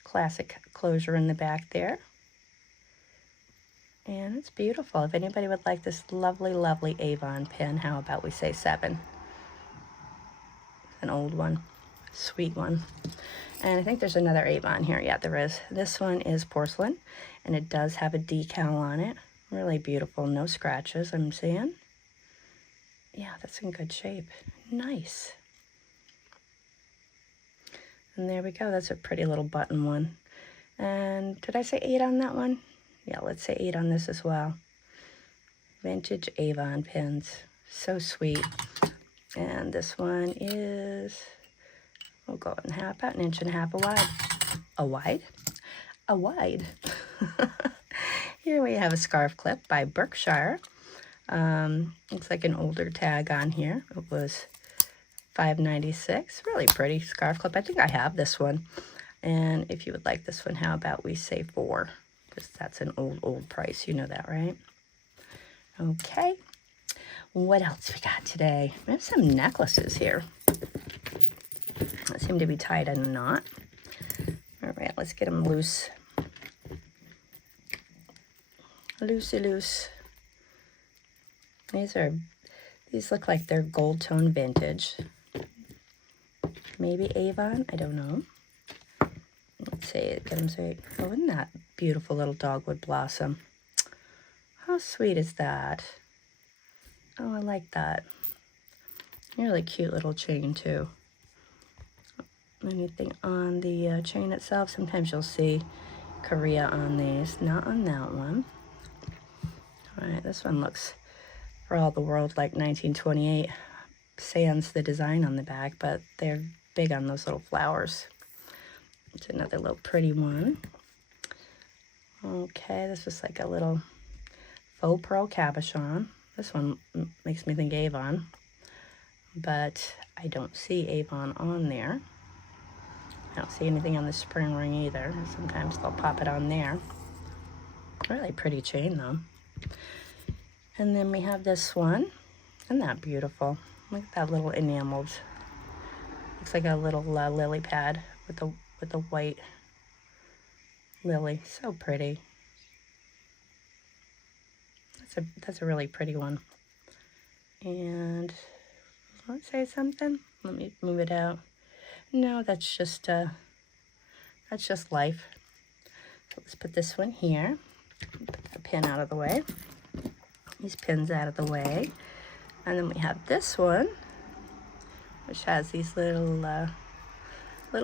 classic closure in the back there. And it's beautiful. If anybody would like this lovely, lovely Avon pin, how about we say 7? An old one, sweet one. And I think there's another Avon here. Yeah, there is. This one is porcelain, and it does have a decal on it. Really beautiful, no scratches, I'm seeing. Yeah, that's in good shape. Nice. And there we go. That's a pretty little button one. And did I say 8 on that one? Yeah, let's say 8 on this as well. Vintage Avon pins. So sweet. And this one is, we'll go in half, about 1.5 inches wide. A wide? A wide. Here we have a scarf clip by Berkshire. Looks like an older tag on here. It was $5.96. Really pretty scarf clip. I think I have this one. And if you would like this one, how about we say 4? Because that's an old price. You know that, right? Okay. What else we got today? We have some necklaces here that seem to be tied in a knot. All right, let's get them loose. Loosey loose. These look like they're gold tone vintage. Maybe Avon, I don't know. Let's see, get them straight. Oh, isn't that beautiful little dogwood blossom? How sweet is that? Oh, I like that. Really cute little chain too. Anything on the chain itself? Sometimes you'll see Korea on these, not on that one. All right, this one looks for all the world like 1928. Sans the design on the back, but they're big on those little flowers. It's another little pretty one. Okay, this is like a little faux pearl cabochon. This one makes me think Avon, but I don't see Avon on there. I don't see anything on the spring ring either. Sometimes they'll pop it on there. Really pretty chain though. And then we have this one. Isn't that beautiful? Look at that little enameled. Looks like a little lily pad with the white lily. So pretty. That's a really pretty one. And let's say something. Let me move it out. No, that's just life. So let's put this one here. Put that pin out of the way. These pins out of the way. And then we have this one, which has these little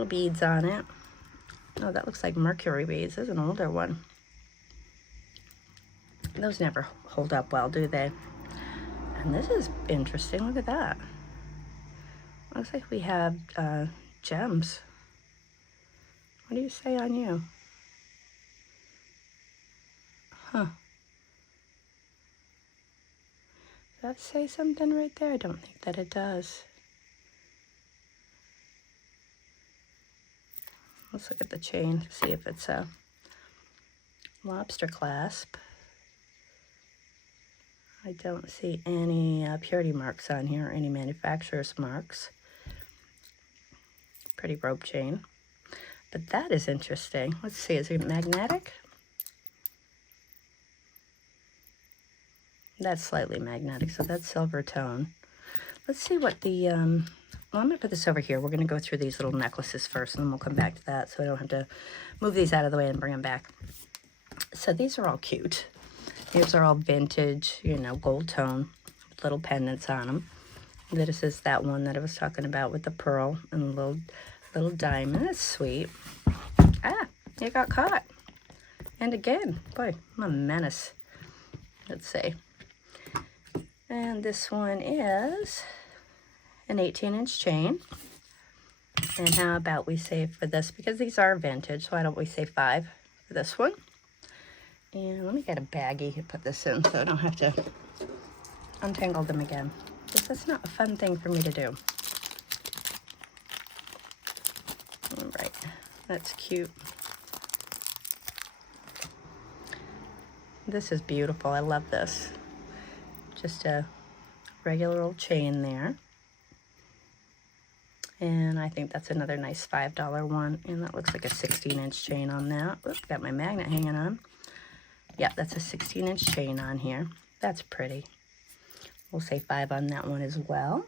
beads on it. Oh, that looks like mercury beads. There's an older one. Those never hold up well, do they? And this is interesting. Look at that. Looks like we have gems. What do you say on you? Huh. Does that say something right there? I don't think that it does. Let's look at the chain to see if it's a lobster clasp. I don't see any purity marks on here, or any manufacturer's marks. Pretty rope chain. But that is interesting. Let's see, is it magnetic? That's slightly magnetic, so that's silver tone. Let's see what the, well, I'm going to put this over here. We're going to go through these little necklaces first, and then we'll come back to that, so I don't have to move these out of the way and bring them back. So these are all cute. These are all vintage, you know, gold tone, little pendants on them. This is that one that I was talking about with the pearl and the little diamond. That's sweet. Ah, it got caught. And again, boy, I'm a menace. Let's see. And this one is an 18-inch chain. And how about we say for this, because these are vintage, so why don't we say 5 for this one? And let me get a baggie to put this in so I don't have to untangle them again, because that's not a fun thing for me to do. All right, that's cute. This is beautiful. I love this. Just a regular old chain there. And I think that's another nice $5 one. And that looks like a 16-inch chain on that. Oops, got my magnet hanging on. Yeah, that's a 16-inch chain on here. That's pretty. We'll say 5 on that one as well.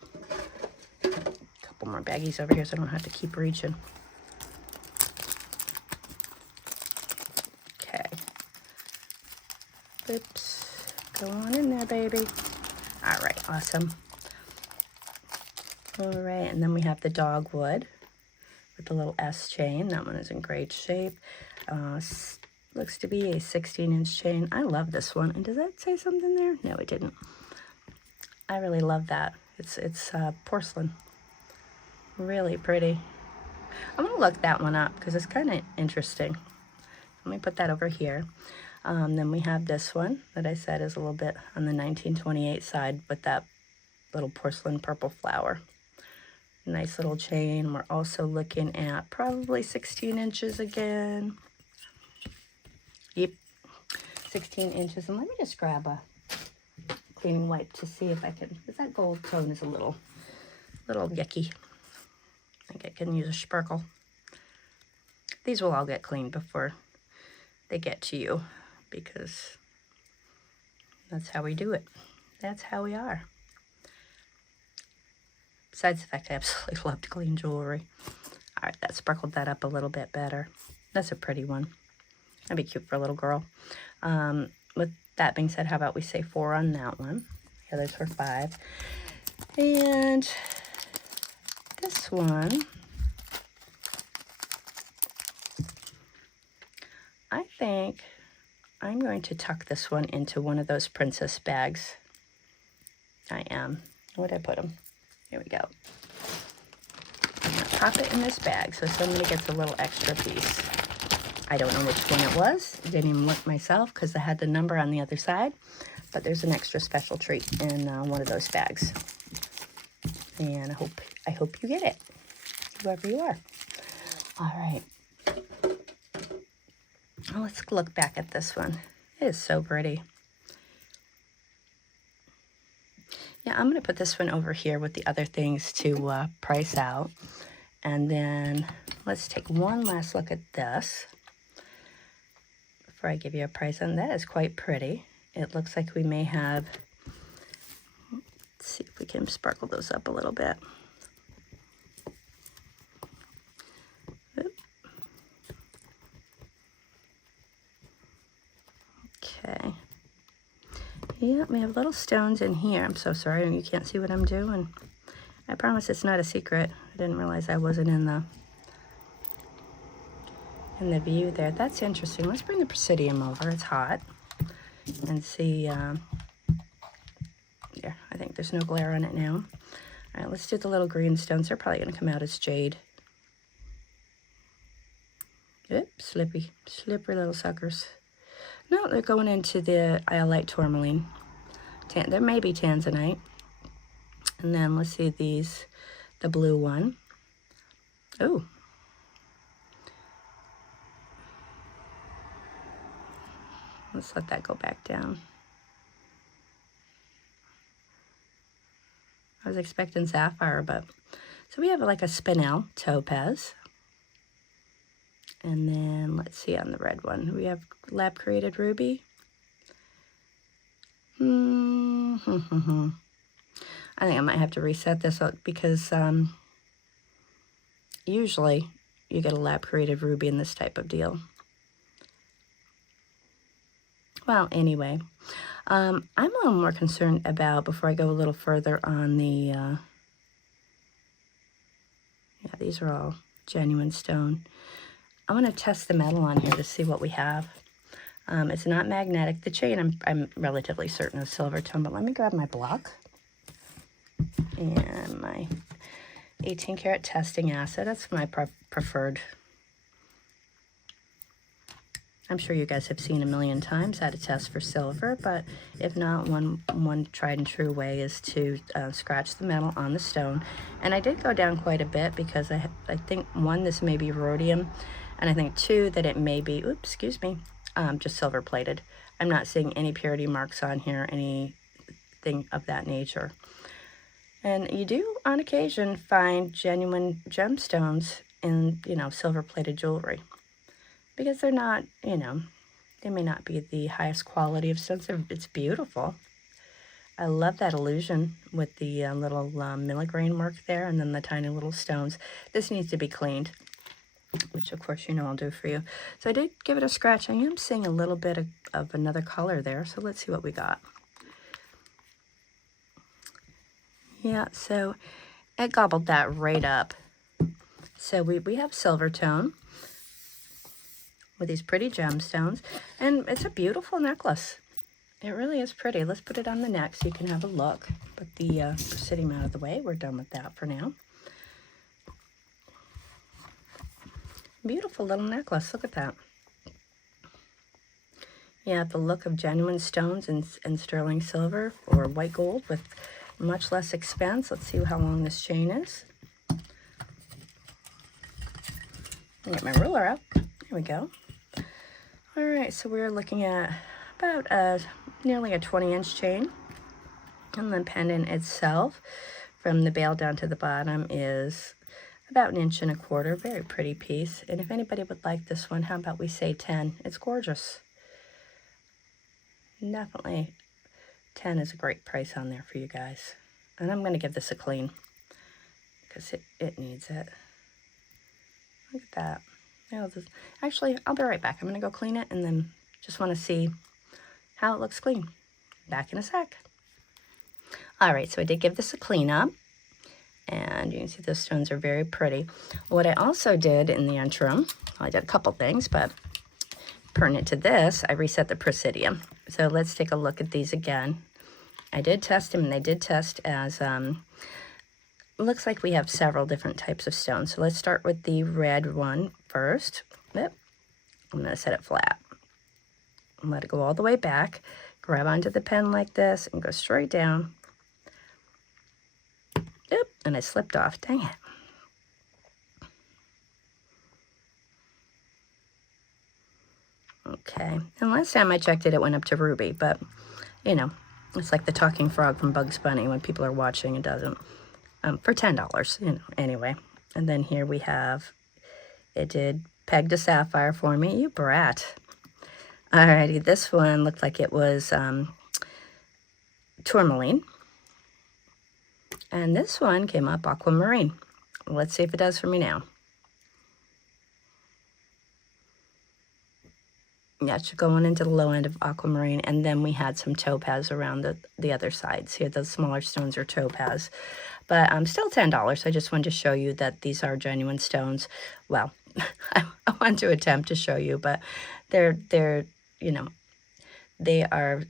A couple more baggies over here so I don't have to keep reaching. Okay. Oops. Go on in there, baby. All right, awesome. All right, and then we have the dogwood with the little S chain. That one is in great shape. Looks to be a 16-inch chain. I love this one. And does that say something there? No, it didn't. I really love that. It's porcelain. Really pretty. I'm going to look that one up because it's kind of interesting. Let me put that over here. Then we have this one that I said is a little bit on the 1928 side with that little porcelain purple flower. Nice little chain. We're also looking at probably 16 inches again. Yep, 16 inches. And let me just grab a cleaning wipe to see if I can, because that gold tone is a little yucky. I think I can use a sparkle. These will all get cleaned before they get to you, because that's how we do it. That's how we are. Besides the fact I absolutely love to clean jewelry. All right, that sparkled that up a little bit better. That's a pretty one. That'd be cute for a little girl. With that being said, how about we say 4 on that one? The others were 5. And this one, I think I'm going to tuck this one into one of those princess bags. I am. Where'd I put them? Here we go. I'm going to pop it in this bag so somebody gets a little extra piece. I don't know which one it was. I didn't even look myself because I had the number on the other side. But there's an extra special treat in one of those bags. And I hope you get it, whoever you are. All right. Well, let's look back at this one. It is so pretty. Yeah, I'm going to put this one over here with the other things to price out. And then let's take one last look at this before I give you a price on that. Is quite pretty. It looks like we may have, let's see if we can sparkle those up a little bit. Oop. Okay. Yeah, we have little stones in here. I'm so sorry you can't see what I'm doing. I promise it's not a secret. I didn't realize I wasn't in the view there. That's interesting. Let's bring the Presidium over. It's hot. And see, there, I think there's no glare on it now. All right, let's do the little green stones. They're probably going to come out as jade. Oop, slippery little suckers. No, they're going into the iolite tourmaline. There may be tanzanite. And then let's see these, the blue one. Oh. Let's let that go back down. I was expecting sapphire, but... So we have like a spinel topaz. And then let's see on the red one. We have lab created ruby. I think I might have to reset this up because usually you get a lab created ruby in this type of deal. Well, anyway, I'm a little more concerned about, before I go a little further on the, yeah, these are all genuine stone. I want to test the metal on here to see what we have. It's not magnetic. The chain, I'm relatively certain is silver tone, but let me grab my block and my 18 karat testing acid. That's my preferred. I'm sure you guys have seen a million times how to test for silver, but if not, one tried and true way is to scratch the metal on the stone. And I did go down quite a bit because I think, 1, this may be rhodium, and I think 2, that it may be, oops, excuse me, just silver plated. I'm not seeing any purity marks on here, anything of that nature. And you do, on occasion, find genuine gemstones in, silver plated jewelry. Because they're not, They may not be the highest quality of stones. It's beautiful. I love that illusion with the little milligrain work there and then the tiny little stones. This needs to be cleaned, which of course you know I'll do for you. So I did give it a scratch. I am seeing a little bit of another color there, so let's see what we got. Yeah, so it gobbled that right up. So we have silver tone with these pretty gemstones, and it's a beautiful necklace. It really is pretty. Let's put it on the neck so you can have a look. Put the presidium out of the way. We're done with that for now. Beautiful little necklace. Look at that. Yeah, the look of genuine stones and sterling silver or white gold with much less expense. Let's see how long this chain is. I'll get my ruler up. There we go. All right, so we're looking at about nearly a 20-inch chain. And the pendant itself, from the bail down to the bottom, is about 1.25 inches. Very pretty piece. And if anybody would like this one, how about we say 10? It's gorgeous. Definitely 10 is a great price on there for you guys. And I'm going to give this a clean because it needs it. Look at that. Actually, I'll be right back. I'm going to go clean it and then just want to see how it looks clean. Back in a sec. All right, so I did give this a clean up. And you can see those stones are very pretty. What I also did in the interim, well, I did a couple things, but pertinent to this, I reset the presidium. So let's take a look at these again. I did test them, and they did test as, looks like we have several different types of stones. So let's start with the red one first. Yep. I'm going to set it flat. And let it go all the way back. Grab onto the pen like this and go straight down. Oop, and I slipped off. Dang it. Okay, and last time I checked it, it went up to ruby, but, you know, it's like the talking frog from Bugs Bunny. When people are watching, it doesn't. For $10, you know, anyway. And then here we have, it did peg to sapphire for me. You brat. Alrighty, this one looked like it was tourmaline. And this one came up aquamarine. Let's see if it does for me now. Yeah, it's going into the low end of aquamarine, and then we had some topaz around the other sides. Here, those smaller stones are topaz. But still $10. I just wanted to show you that these are genuine stones. Well, I want to attempt to show you, but they're you know, they are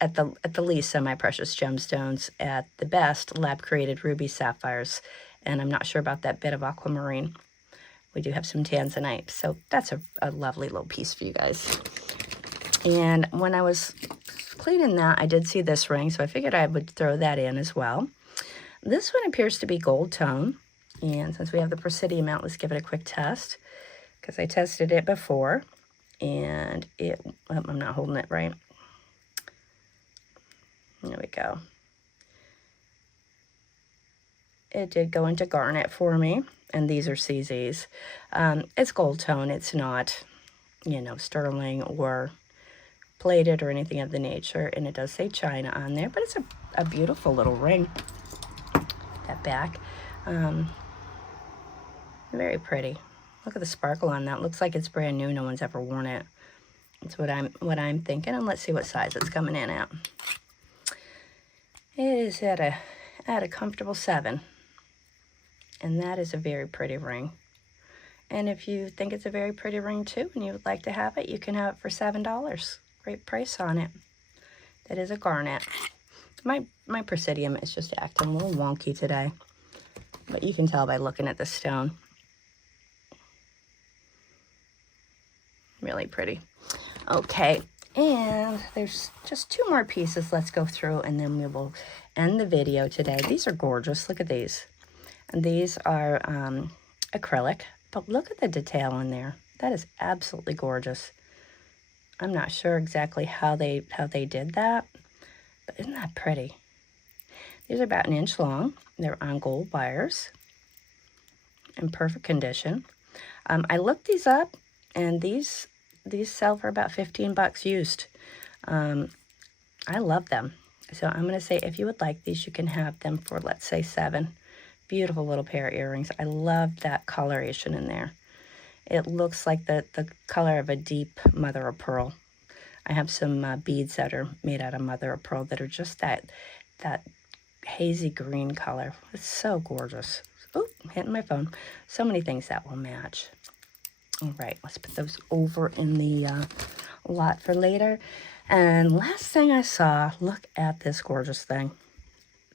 at the least semi-precious gemstones, at the best lab-created ruby sapphires, and I'm not sure about that bit of aquamarine. We do have some tanzanite, so that's a lovely little piece for you guys. And when I was cleaning that, I did see this ring, so I figured I would throw that in as well. This one appears to be gold tone, and since we have the presidium out, let's give it a quick test, because I tested it before, and I'm not holding it right. There we go. It did go into garnet for me, and these are CZs. It's gold tone. It's not, you know, sterling or plated or anything of the nature, and it does say China on there, but it's a beautiful little ring. That back, very pretty. Look at the sparkle on that. Looks like it's brand new. No one's ever worn it. That's what I'm thinking, and let's see what size it's coming in at. It is at a comfortable 7. And that is a very pretty ring. And if you think it's a very pretty ring too, and you would like to have it, you can have it for $7. Great price on it. That is a garnet. My presidium is just acting a little wonky today, but you can tell by looking at the stone. Really pretty. Okay, and there's just 2 more pieces. Let's go through, and then we will end the video today. These are gorgeous. Look at these. And these are acrylic, but look at the detail in there. That is absolutely gorgeous. I'm not sure exactly how they did that, but isn't that pretty? These are about 1 inch long. They're on gold wires in perfect condition. I looked these up, and these these sell for about 15 bucks used. I love them. So I'm going to say if you would like these, you can have them for, let's say, 7. Beautiful little pair of earrings. I love that coloration in there. It looks like the color of a deep mother of pearl. I have some beads that are made out of mother of pearl that are just that hazy green color. It's so gorgeous. Oh, hitting my phone. So many things that will match. All right, let's put those over in the lot for later. And last thing I saw, look at this gorgeous thing.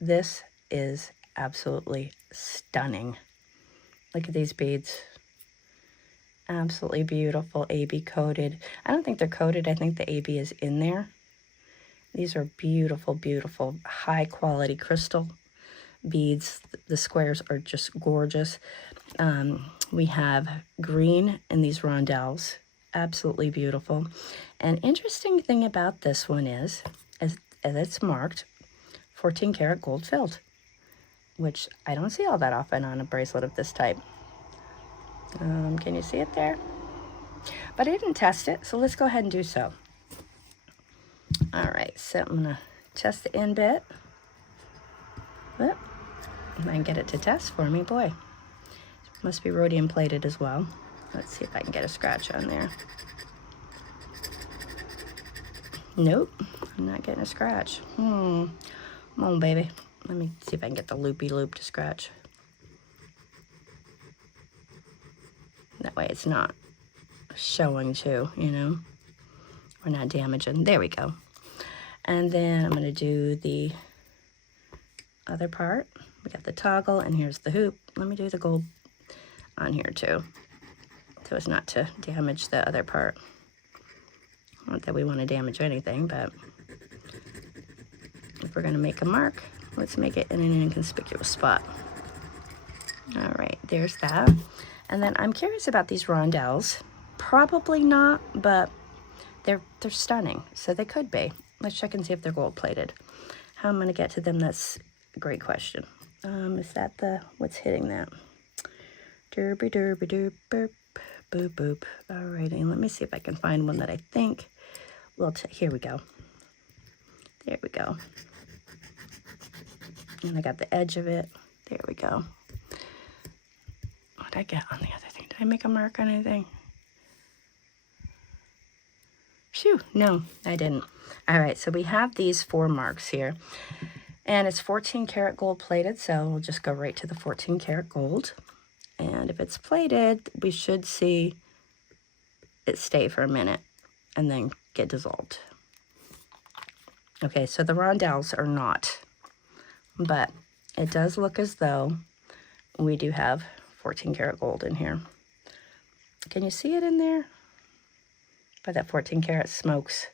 This is absolutely stunning. Look at these beads. Absolutely beautiful, AB coated. I don't think they're coated. I think the AB is in there. These are beautiful, beautiful, high quality crystal beads. The squares are just gorgeous. We have green in these rondelles. Absolutely beautiful. And interesting thing about this one is, as it's marked 14 karat gold filled, which I don't see all that often on a bracelet of this type. Can you see it there? But I didn't test it, so let's go ahead and do so. All right, so I'm gonna test the end bit. Whoop. And I can get it to test for me. Boy, must be rhodium plated as well. Let's see if I can get a scratch on there. Nope, I'm not getting a scratch. Come on, baby. Let me see if I can get the loopy loop to scratch. That way it's not showing too, you know. We're not damaging. There we go. And then I'm going to do the other part. We got the toggle, and here's the hoop. Let me do the gold on here too, so as not to damage the other part. Not that we want to damage anything, but if we're going to make a mark, let's make it in an inconspicuous spot. All right, there's that. And then I'm curious about these rondelles. Probably not, but they're stunning, so they could be. Let's check and see if they're gold plated. How I'm going to get to them, that's a great question. Is that what's hitting that? Derby, derby, derp, burp, boop, boop. All right, and let me see if I can find one that I think will, here we go. There we go. And I got the edge of it. There we go. What did I get on the other thing? Did I make a mark on anything? Phew, no, I didn't. All right, so we have these 4 marks here. And it's 14 karat gold plated, so we'll just go right to the 14 karat gold. And if it's plated, we should see it stay for a minute and then get dissolved. Okay, so the rondelles are not, but it does look as though we do have 14 karat gold in here. Can you see it in there? But that 14 karat smokes.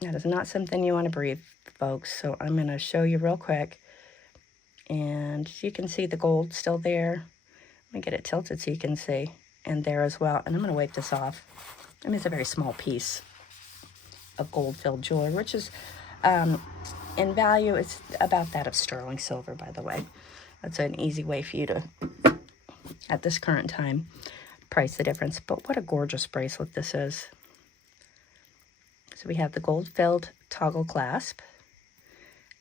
That is not something you want to breathe, folks. So I'm going to show you real quick. And you can see the gold still there. Let me get it tilted so you can see. And there as well. And I'm going to wipe this off. I mean, it's a very small piece of gold-filled jewelry, which is, in value, it's about that of sterling silver, by the way. That's an easy way for you to, at this current time, price the difference. But what a gorgeous bracelet this is. So we have the gold-filled toggle clasp.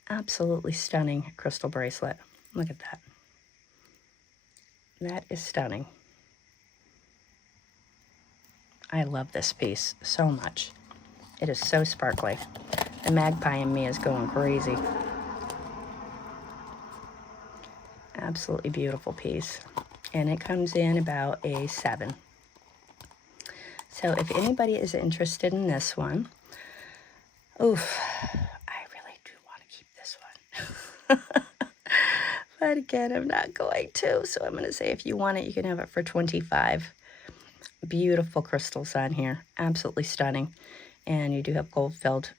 Absolutely stunning crystal bracelet. Look at that. That is stunning. I love this piece so much. It is so sparkly. The magpie in me is going crazy. Absolutely beautiful piece. And it comes in about a 7. So if anybody is interested in this one, oof, I really do want to keep this one. But again, I'm not going to. So I'm going to say if you want it, you can have it for 25. Beautiful crystals on here. Absolutely stunning. And you do have gold-filled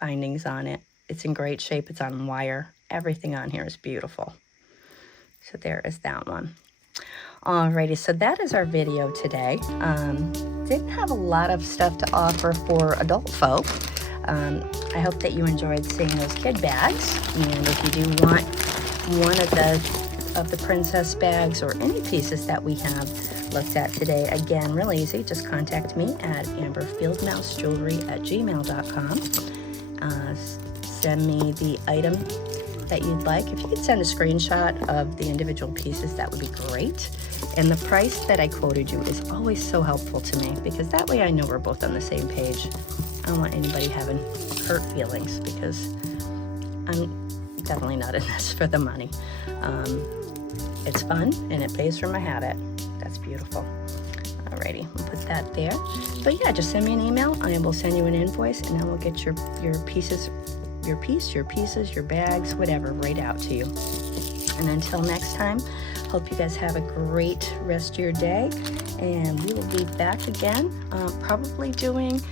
bindings on it. It's in great shape. It's on wire. Everything on here is beautiful. So there is that one. Alrighty, so that is our video today. Didn't have a lot of stuff to offer for adult folk. I hope that you enjoyed seeing those kid bags. And if you do want one of the princess bags or any pieces that we have, looked at today. Again, real easy. Just contact me at amberfieldmousejewelry@gmail.com. Send me the item that you'd like. If you could send a screenshot of the individual pieces, that would be great. And the price that I quoted you is always so helpful to me, because that way I know we're both on the same page. I don't want anybody having hurt feelings, because I'm definitely not in this for the money. It's fun and it pays for my habit. That's beautiful. Alrighty, we'll put that there. But yeah, just send me an email. I will send you an invoice, and then we'll get your pieces, your pieces, your bags, whatever, right out to you. And until next time, hope you guys have a great rest of your day, and we will be back again, probably doing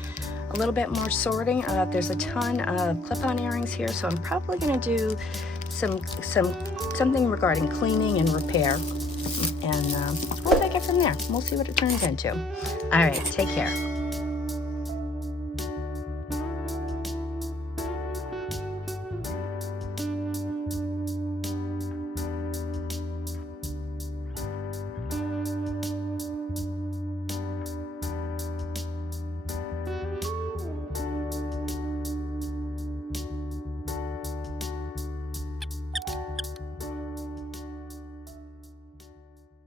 a little bit more sorting. There's a ton of clip-on earrings here, so I'm probably going to do something regarding cleaning and repair, and we'll take it from there. We'll see what it turns into. All right, take care.